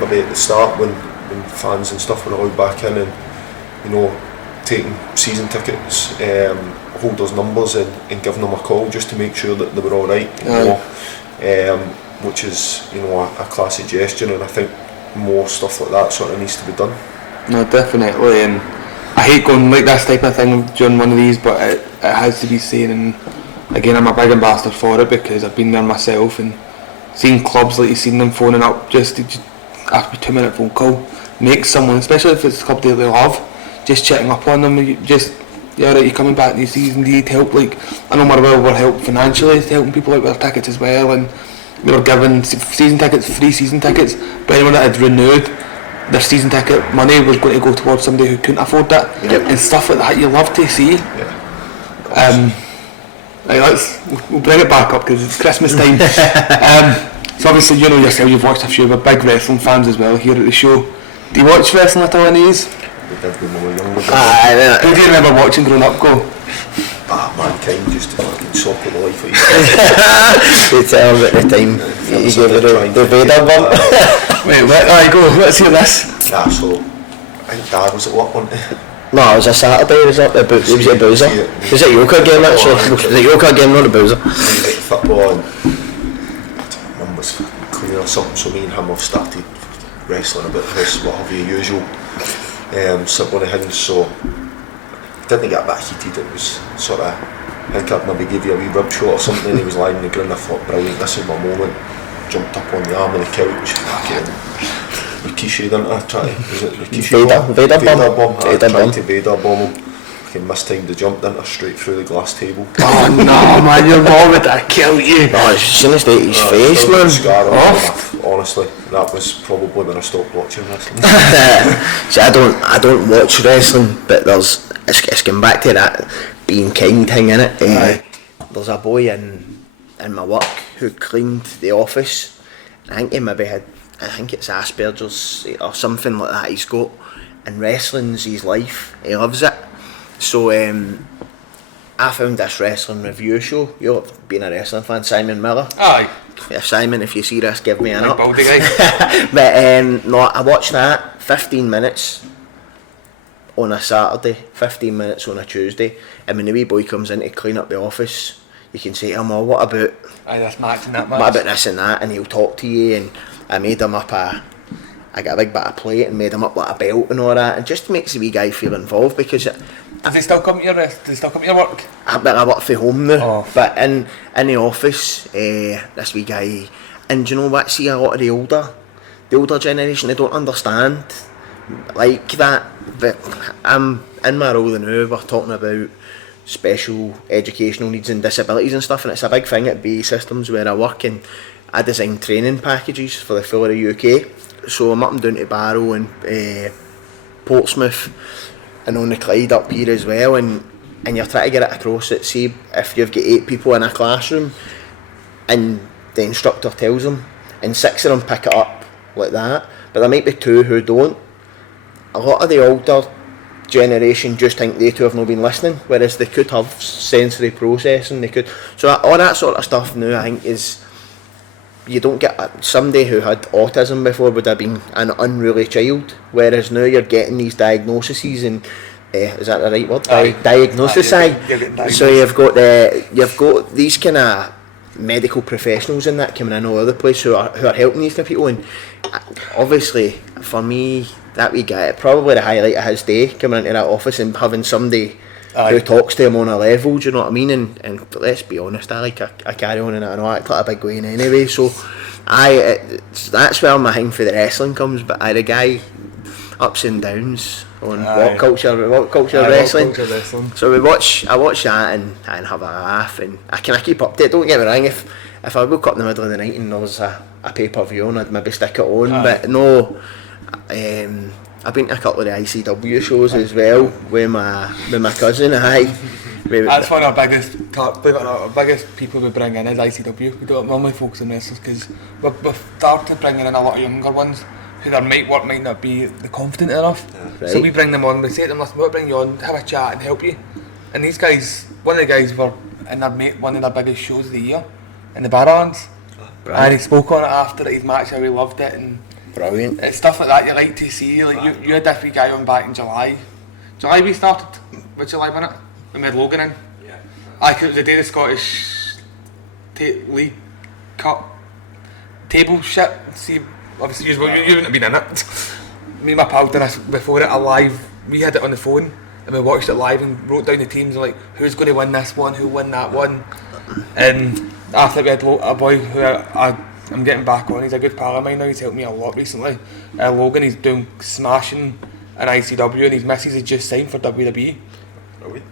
maybe at the start when fans and stuff were allowed back in, and, you know, taking season tickets holders' numbers and giving them a call just to make sure that they were all right, you know, which is, you know, a classy gesture, and I think more stuff like that sort of needs to be done. No, definitely, and I hate going like this type of thing during one of these, but it has to be seen, and again, I'm a big ambassador for it because I've been there myself and seen clubs like you've seen them phoning up just after a 2-minute phone call, make someone, especially if it's a club that they love, just checking up on them. You're right, you're coming back to the season, do you need help? Like, I know Motherwell were helped financially, helping people out with their tickets as well, and we were given season tickets, free season tickets, but anyone that had renewed their season ticket money was going to go towards somebody who couldn't afford that, and stuff like that you love to see. Right, we'll bring it back up because it's Christmas time. So obviously, you know yourself, you've watched a few, we're big wrestling fans as well here at the show. Do you watch wrestling at all in these? We did when we were younger. Who do you remember watching growing up, go? Mankind used to fucking sock the life out of You tell him at the time you gave it the Vader bump. Wait, alright, go, let's hear this. Yeah, so I think Dad was at work one day. No, it was a Saturday, was it? It was a Boozer. Was it Yoka game actually? Was it Yoka game, not a Boozer? Football, and Mum was cleaning or something, so me and him have started wrestling a bit of this, what have you, usual sibling things, so didn't get a bit heated. It was sort of, I think I'd maybe give you a wee rib shot or something, and he was lying on the ground. I thought, brilliant, this is my moment. Jumped up on the arm of the couch, Rikishi, didn't I? Was it Rikishi? Vader bomb. I tried to Vader bomb him. I mistimed the jump, didn't I? Straight through the glass table. Oh no, man, your mom would have killed you. No, as soon as they his face, man. Scar on honestly, that was probably when I stopped watching wrestling. See, I don't watch wrestling, but it's going back to that being kind thing, innit? There's a boy in my work who cleaned the office. I think he maybe had, I think it's Asperger's or something like that he's got, and wrestling's his life, he loves it. So I found this wrestling review show. You're being a wrestling fan, Simon Miller. Aye. Simon, if you see this, give me an up. Baldy guy. But no, I watched that 15 minutes on a Saturday, 15 minutes on a Tuesday, and when the wee boy comes in to clean up the office, you can say to him, "Oh, what about this match and that match? What about this and that?" And he'll talk to you. And I made him up I got a big bit of plate and made him up like a belt and all that, and just makes the wee guy feel involved because Does he still come to your work? I work from home now, Oh. but in the office, this wee guy, and you know what? See, a lot of the older generation, they don't understand like that. But I'm in my role now. We're talking about special educational needs and disabilities and stuff, and it's a big thing at BA Systems where I work, and I design training packages for the full of the UK. So I'm up and down to Barrow and Portsmouth and on the Clyde up here as well, and you're trying to get it across that, see, if you've got 8 people in a classroom and the instructor tells them and 6 of them pick it up like that, but there might be 2 who don't. A lot of the older generation just think they 2 have not been listening, whereas they could have sensory processing, they could, so all that sort of stuff now I think is, you don't get somebody who had autism before would have been an unruly child, whereas now you're getting these diagnoses and is that the right word? Diagnosis. So you've got these kind of medical professionals in that coming in all over the place who are helping these people, and obviously for me that wee guy, probably the highlight of his day, coming into that office and having somebody who talks to him on a level, do you know what I mean? And let's be honest, I like a carry on and I know I act like a big win anyway, so that's where my thing for the wrestling comes. But the guy, ups and downs on what culture wrestling. So I watch that and have a laugh, and I keep up to it. Don't get me wrong, if I woke up in the middle of the night and there was a pay-per-view on, I'd maybe stick it on. But no, I've been to a couple of the ICW shows as well with my cousin. That's one of our biggest people we bring in is ICW. We don't normally focus on wrestlers because we've started bringing in a lot of younger ones who their work might not be confident enough. Right. So we bring them on, we say to them, listen, we'll bring you on, have a chat and help you. And these guys, one of the guys were in one of their biggest shows of the year in the Barons. And he spoke on it after his match, how he loved it. And brilliant. It's stuff like that you like to see. Like you had that wee guy on back in July. July we started, with July wasn't it? We had Logan in. Yeah. It was the day the Scottish League Cup table shit. See, obviously you wouldn't have been in it. Me and my pal done this before it live. We had it on the phone and we watched it live and wrote down the teams and like who's going to win this one, who'll win that one. And after we had a boy who I'm getting back on, he's a good pal of mine now, he's helped me a lot recently. Logan, he's doing smashing in ICW and his missus has just signed for WWE.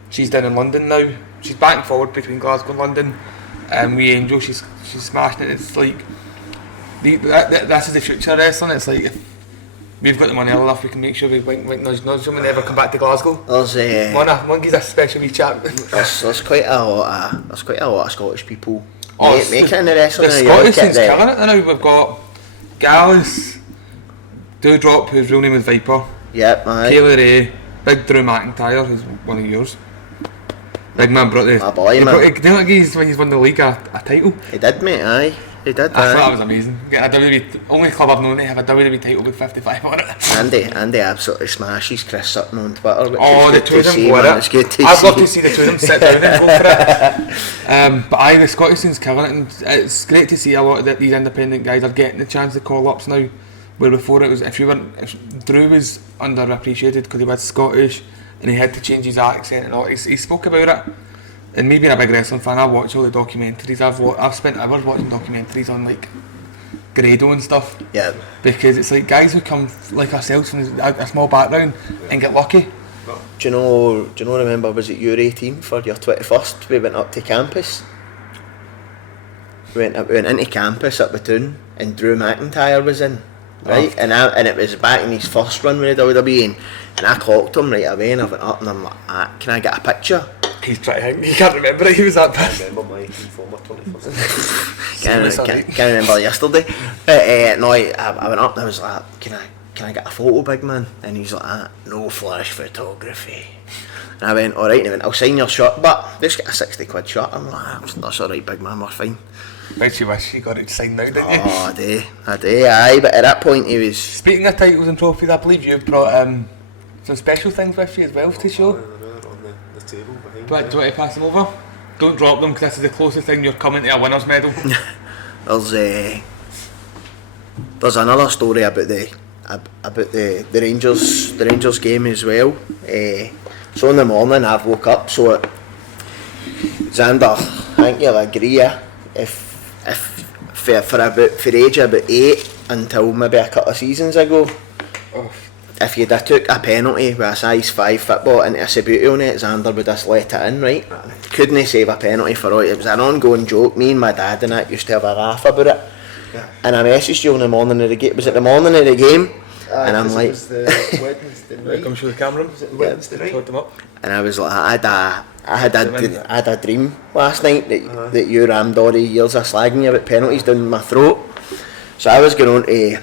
She's down in London now. She's back and forward between Glasgow and London. And we Angel, she's smashing it. It's like this is the future of wrestling. It's like if we've got the money enough, we can make sure we wink nudge them and never come back to Glasgow. There's Monkey's a special wee chap. There's quite a lot of Scottish people making it in the wrestling. The Scottish scene's killing it now. We've got Gallus, Dewdrop, whose real name is Viper. Yep, aye. Kayla Ray, Big Drew McIntyre, who's one of yours. Big man brought the... My boy, man. When he's won the league a title. He did, mate, aye. He did, I thought that was amazing. Getting a WWE, only club I've known to have a WWE title with 55 on it. Andy absolutely smashes Chris Sutton on Twitter, which the two of them go at it. It's good to I'd see. love to see the two of them sit down and go for it. But the Scottish scene's killing it, and it's great to see a lot of these independent guys are getting the chance to call ups now. Where before it was, if Drew was underappreciated because he was Scottish and he had to change his accent and all, he spoke about it. And me being a big wrestling fan, I watch all the documentaries. I've spent hours watching documentaries on like Grado and stuff. Yeah. Because it's like guys who come like ourselves from a small background and get lucky. Do you know? Remember, was it your 18 for your 21st? We went up to campus. We went into campus up the town, and Drew McIntyre was in. Right, and it was back in his first run with the WWE, and I clocked him right away, and I went up and I'm like, can I get a picture? He's trying. He can't remember it. He was that pissed. I remember my 18 for my 21st. Can't remember yesterday. But no, I went up and I was like, can I get a photo, big man? And he's like, no flash photography. And I went, alright, and he went, I'll sign your shirt, but just get a 60 quid shirt. I'm like, that's alright, big man, we're fine. Bet you wish you got it signed now, didn't you? Oh, I do, aye, but at that point he was... Speaking of titles and trophies, I believe you've brought some special things with you as well to show. On the table behind. But do you want to pass them over? Don't drop them, because this is the closest thing you're coming to a winner's medal. There's another story about the Rangers game as well. So in the morning I've woke up, so Zander, I think you'll agree, if for age about 8 until maybe a couple of seasons ago, if you'd have took a penalty with a size 5 football into a Subbuteo net, Zander would have let it in, right? Couldn't save a penalty for all. It was an ongoing joke. Me and my dad and that used to have a laugh about it. Yeah. And I messaged you on the morning of the game. Was it the morning of the game? And I'm like, Wednesday night. Come show the camera. Was it Wednesday night? Them up. And I was like, I had a dream last night that you rammed all the years of slagging you about penalties down my throat. So I was going on to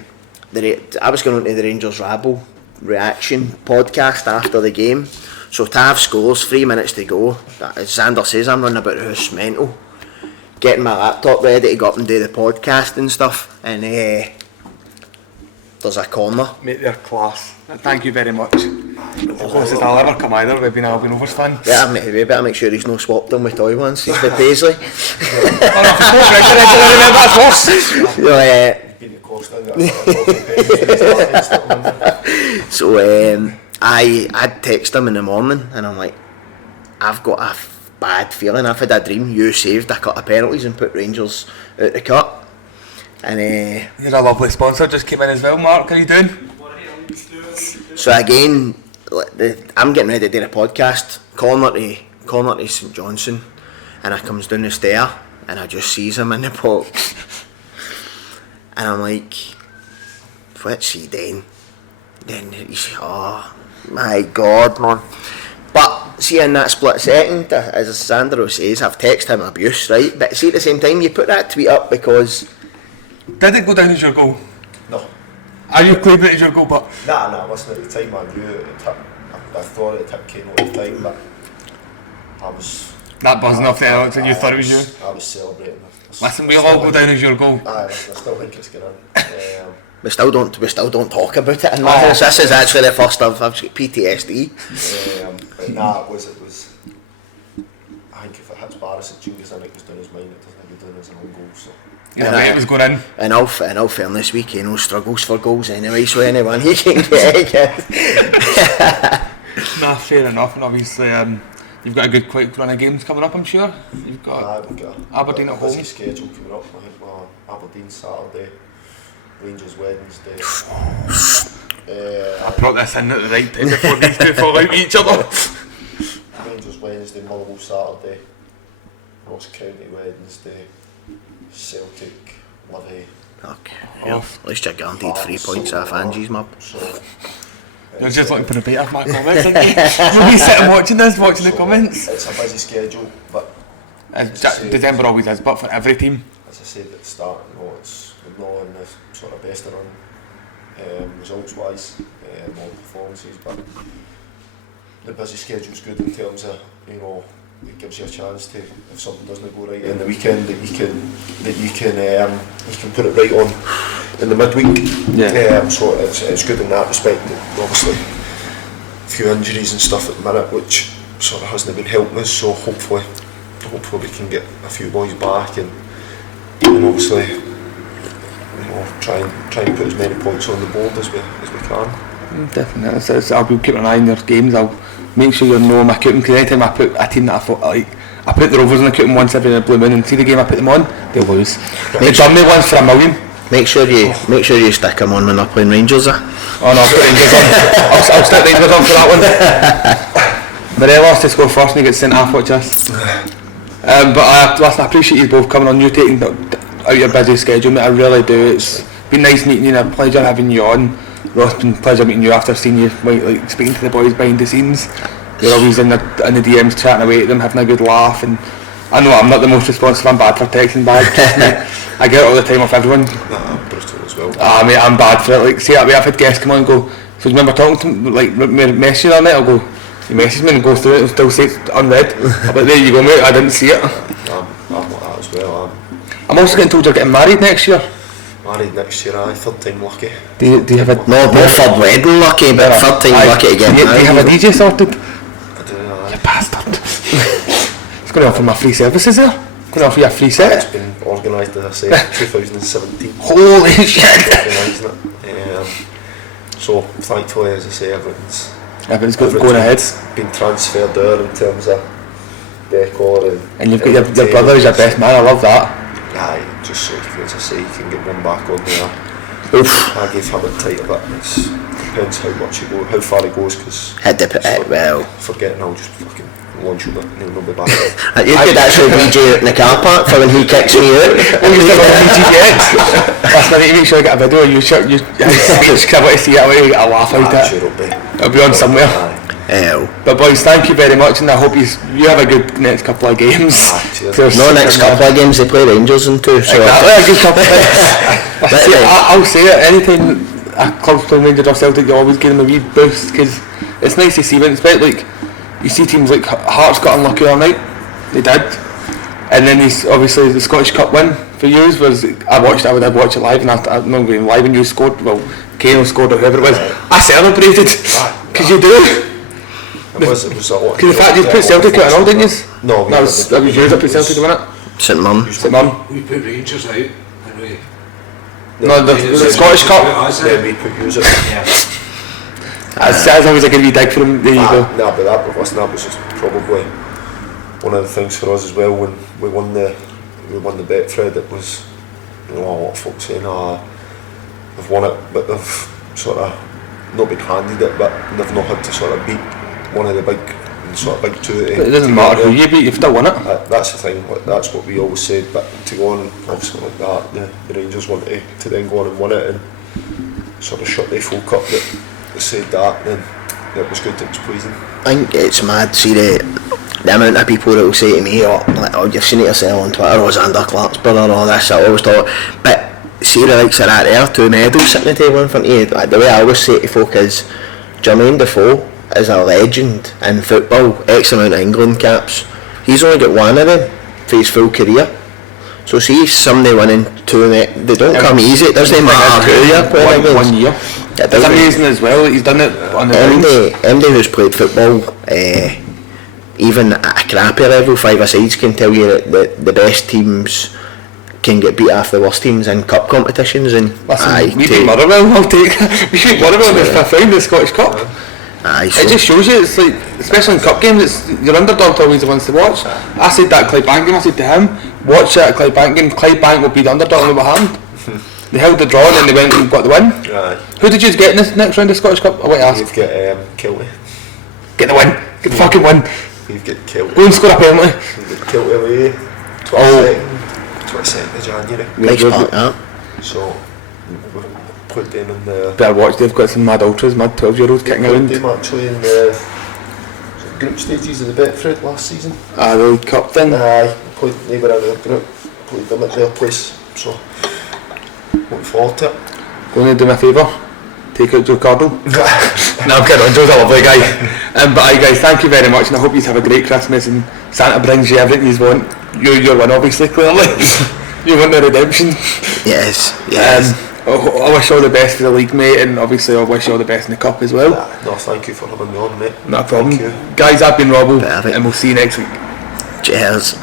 the Rangers Rabble reaction podcast after the game. So Tav scores, 3 minutes to go. As Zander says, I'm running about the house mental, getting my laptop ready to go up and do the podcast and stuff. And there's a corner. Mate, they're class. Thank you very much. The closest I'll ever come either with being an Albion Rovers fan. Yeah, mate, we better make sure he's not swapped them with toy ones. He's with Paisley. That's worse. So I'd text him in the morning and I'm like, I've got a bad feeling. I've had a dream you saved a cut of penalties and put Rangers out the cut. And you're a lovely sponsor, just came in as well, Mark. How are you doing? So again, I'm getting ready to do a podcast, corner to St Johnson, and I comes down the stair and I just sees him in the box. And I'm like, what's he doing? Then he's, oh my God, man. But see, in that split second, as Zander says, I've texted him abuse, right? But see, at the same time, you put that tweet up because... Did it go down as your goal? No. Are you claiming it as your goal, but... Nah, listen, at the time I knew it, I thought it tipped Kane at the time, but I was... That buzzing off there, so you thought it was you? I was celebrating. Listen, we'll all go down as your goal. Aye, listen, I still think it's going in. We still don't talk about it in my house. This is actually the first I've got PTSD. But nah, it was. I think if it hits Barris and Chingas in, it goes down his mind. It doesn't go down as an own goal. So. Yeah, right, it was going in. In all fairness, we Kane struggles for goals anyway. So anyone he can get. Nah, fair enough. And obviously, you've got a good quick run of games coming up. I'm sure. You've got Aberdeen at home. Busy schedule coming up. I think Aberdeen Saturday. Rangers Wednesday. I brought this in at the right time before these two fall out each other. Rangers Wednesday, Motherwell Saturday, Ross County Wednesday, Celtic, Livy. Okay. Yeah. At least you're guaranteed 3 points off Angie's map. So, you're just looking for a bit of my comments, aren't you? You'll be sitting watching the comments. It's a busy schedule, but December always is, but for every team. As I said at the start, we're not in the sort of best of run results wise, all performances, but the busy schedule's good in terms of, it gives you a chance to, if something doesn't go right in the weekend, that you can put it right on in the midweek. Yeah. So it's good in that respect. Obviously, a few injuries and stuff at the minute, which sort of hasn't been helping us. So hopefully we can get a few boys back and obviously. Try and put as many points on the board as we can. Definitely. I'll be keeping an eye on your games. I'll make sure you know my coupon, because anytime I put a team that I thought I put the Rovers on the coupon once every blue moon, and see the game I put them on, they'll lose. They've done me once for $1 million. Make sure you stick them on when they're playing Rangers. Oh no, I'll put Rangers on. I'll stick Rangers on for that one. Morelos to score first and he gets sent off, watch us. But listen, I appreciate you both coming on. You taking out your busy schedule, mate. I really do. It's been nice meeting you and a pleasure having you on. Ross, been a pleasure meeting you after seeing you like speaking to the boys behind the scenes. You're always in the DMs chatting away to them, having a good laugh, and I know I'm not the most responsive, I'm bad for texting back. I get it all the time off everyone. I'm brutal as well. Mate, I'm bad for it. Like, see that way I've had guests come on and go, so remember talking to them, like messaging that night, I'll go, you message me and go through it and still say it's unread. I'm like, there you go mate, I didn't see it. I'm like that as well. I'm also getting told you're getting married next year. Married next year, third time lucky. Do you have a... No, both third wedding lucky, but third time lucky to get married. Do you have a DJ sorted? I do, you bastard. It's going to offer my free services there. It's going to offer you a free set. It's been organised, as I say, 2017. Holy shit! Organising it. So thankfully, as I say, everything's going ahead. Been transferred there in terms of decor and you've got your brother as your best man. I love that. Yeah, just so as I say, you can get one back on there. Oof. I gave him a tight a bit. It depends how far he goes, because forgetting I'll just fucking launch him and he'll not be back. You could actually DJ in the car park for when he kicks me out. Well, you still got VGX. Last night, make sure I get a video of you speech, because I want to see it, I want to get a laugh out of it. Sure it'll be on somewhere. But boys, thank you very much, and I hope you have a good next couple of games. Next couple of games they play Rangers in too. So exactly, a good couple of I'll say it, anytime a club's playing Rangers or Celtic, you always give them a wee boost, because it's nice to see when it's about, like, you see teams like Hearts got unlucky all night, they did, and then obviously the Scottish Cup win for you was, I would watch it live, and I'm not going live, and you scored, well, Kane scored or whoever it was, I celebrated, because you do. It was a lot. Because the fact you put Celtic out and all, didn't you? No, that was yours that put Celtic in it. St Mirren. St Mirren. We put Rangers out and we... No, the Scottish Cup. Yeah, we put yours out. Yeah. That's always a good wee dig for them. There you go. No, but that was just probably one of the things for us as well when we won the Betfred. It was, you know, a lot of folks saying, they've won it, but they've sort of not been handed it, but they've not had to sort of beat one of the big two. But it doesn't matter who you beat, you've still won it. That's the thing. That's what we always said. But to go on, obviously like that, the Rangers wanted to then go on and win it and sort of shut the folk up that said that. Then it was good. It was pleasing. I think it's mad. See the amount of people that will say to me, "Oh, you've seen it yourself on Twitter, or Zander Clark's brother, and all this." I always thought, but see the likes of that there, 2 medals sitting at the table in front of you. Like, the way I always say to folk is, Jermaine Defoe is a legend in football. X amount of England caps. He's only got 1 of them for his full career. So see somebody winning 2 they don't come easy. It doesn't matter who you're playing against. 1 year. It's amazing as well. He's done it on the MD who's played football, even at a crappy level, 5-a-sides can tell you that the best teams can get beat off the worst teams in cup competitions. And listen, we beat Motherwell. I'll take. We beat Motherwell in the 5th round of the Scottish Cup. It just shows you, it's like, especially in cup games, it's your underdog always the ones to watch. I said that at Clydebank game, I said to him, watch it at Clydebank game, Clydebank will be the underdog and what happened. They held the draw and then they went and got the win. Who did you get in this next round of Scottish Cup? I want to ask. You've got Kilty. Get the win, get the fucking win. You've got Kilty. Go and score a penalty. You've got Kilty away, 22nd of January. Nice part, that. So, put them in the... Better watch, they've got some mad ultras, mad 12-year-olds kicking around. Them actually in the group stages of the Betfred last season. The World Cup then. Played, they were in the group, played them at their place, so looking forward to it. Go and do me a favour, take out Joe Cardle. No, I'm kidding on, Joe's a lovely guy. But aye guys, thank you very much and I hope you have a great Christmas and Santa brings you everything you want. You're one obviously, clearly. You want the redemption. Yes. I wish you all the best for the league, mate, and obviously I wish you all the best in the cup as well. No, thank you for having me on, mate. Not a problem. Thank you. Guys, I've been Robbo, Perfect. and we'll see you next week. Cheers.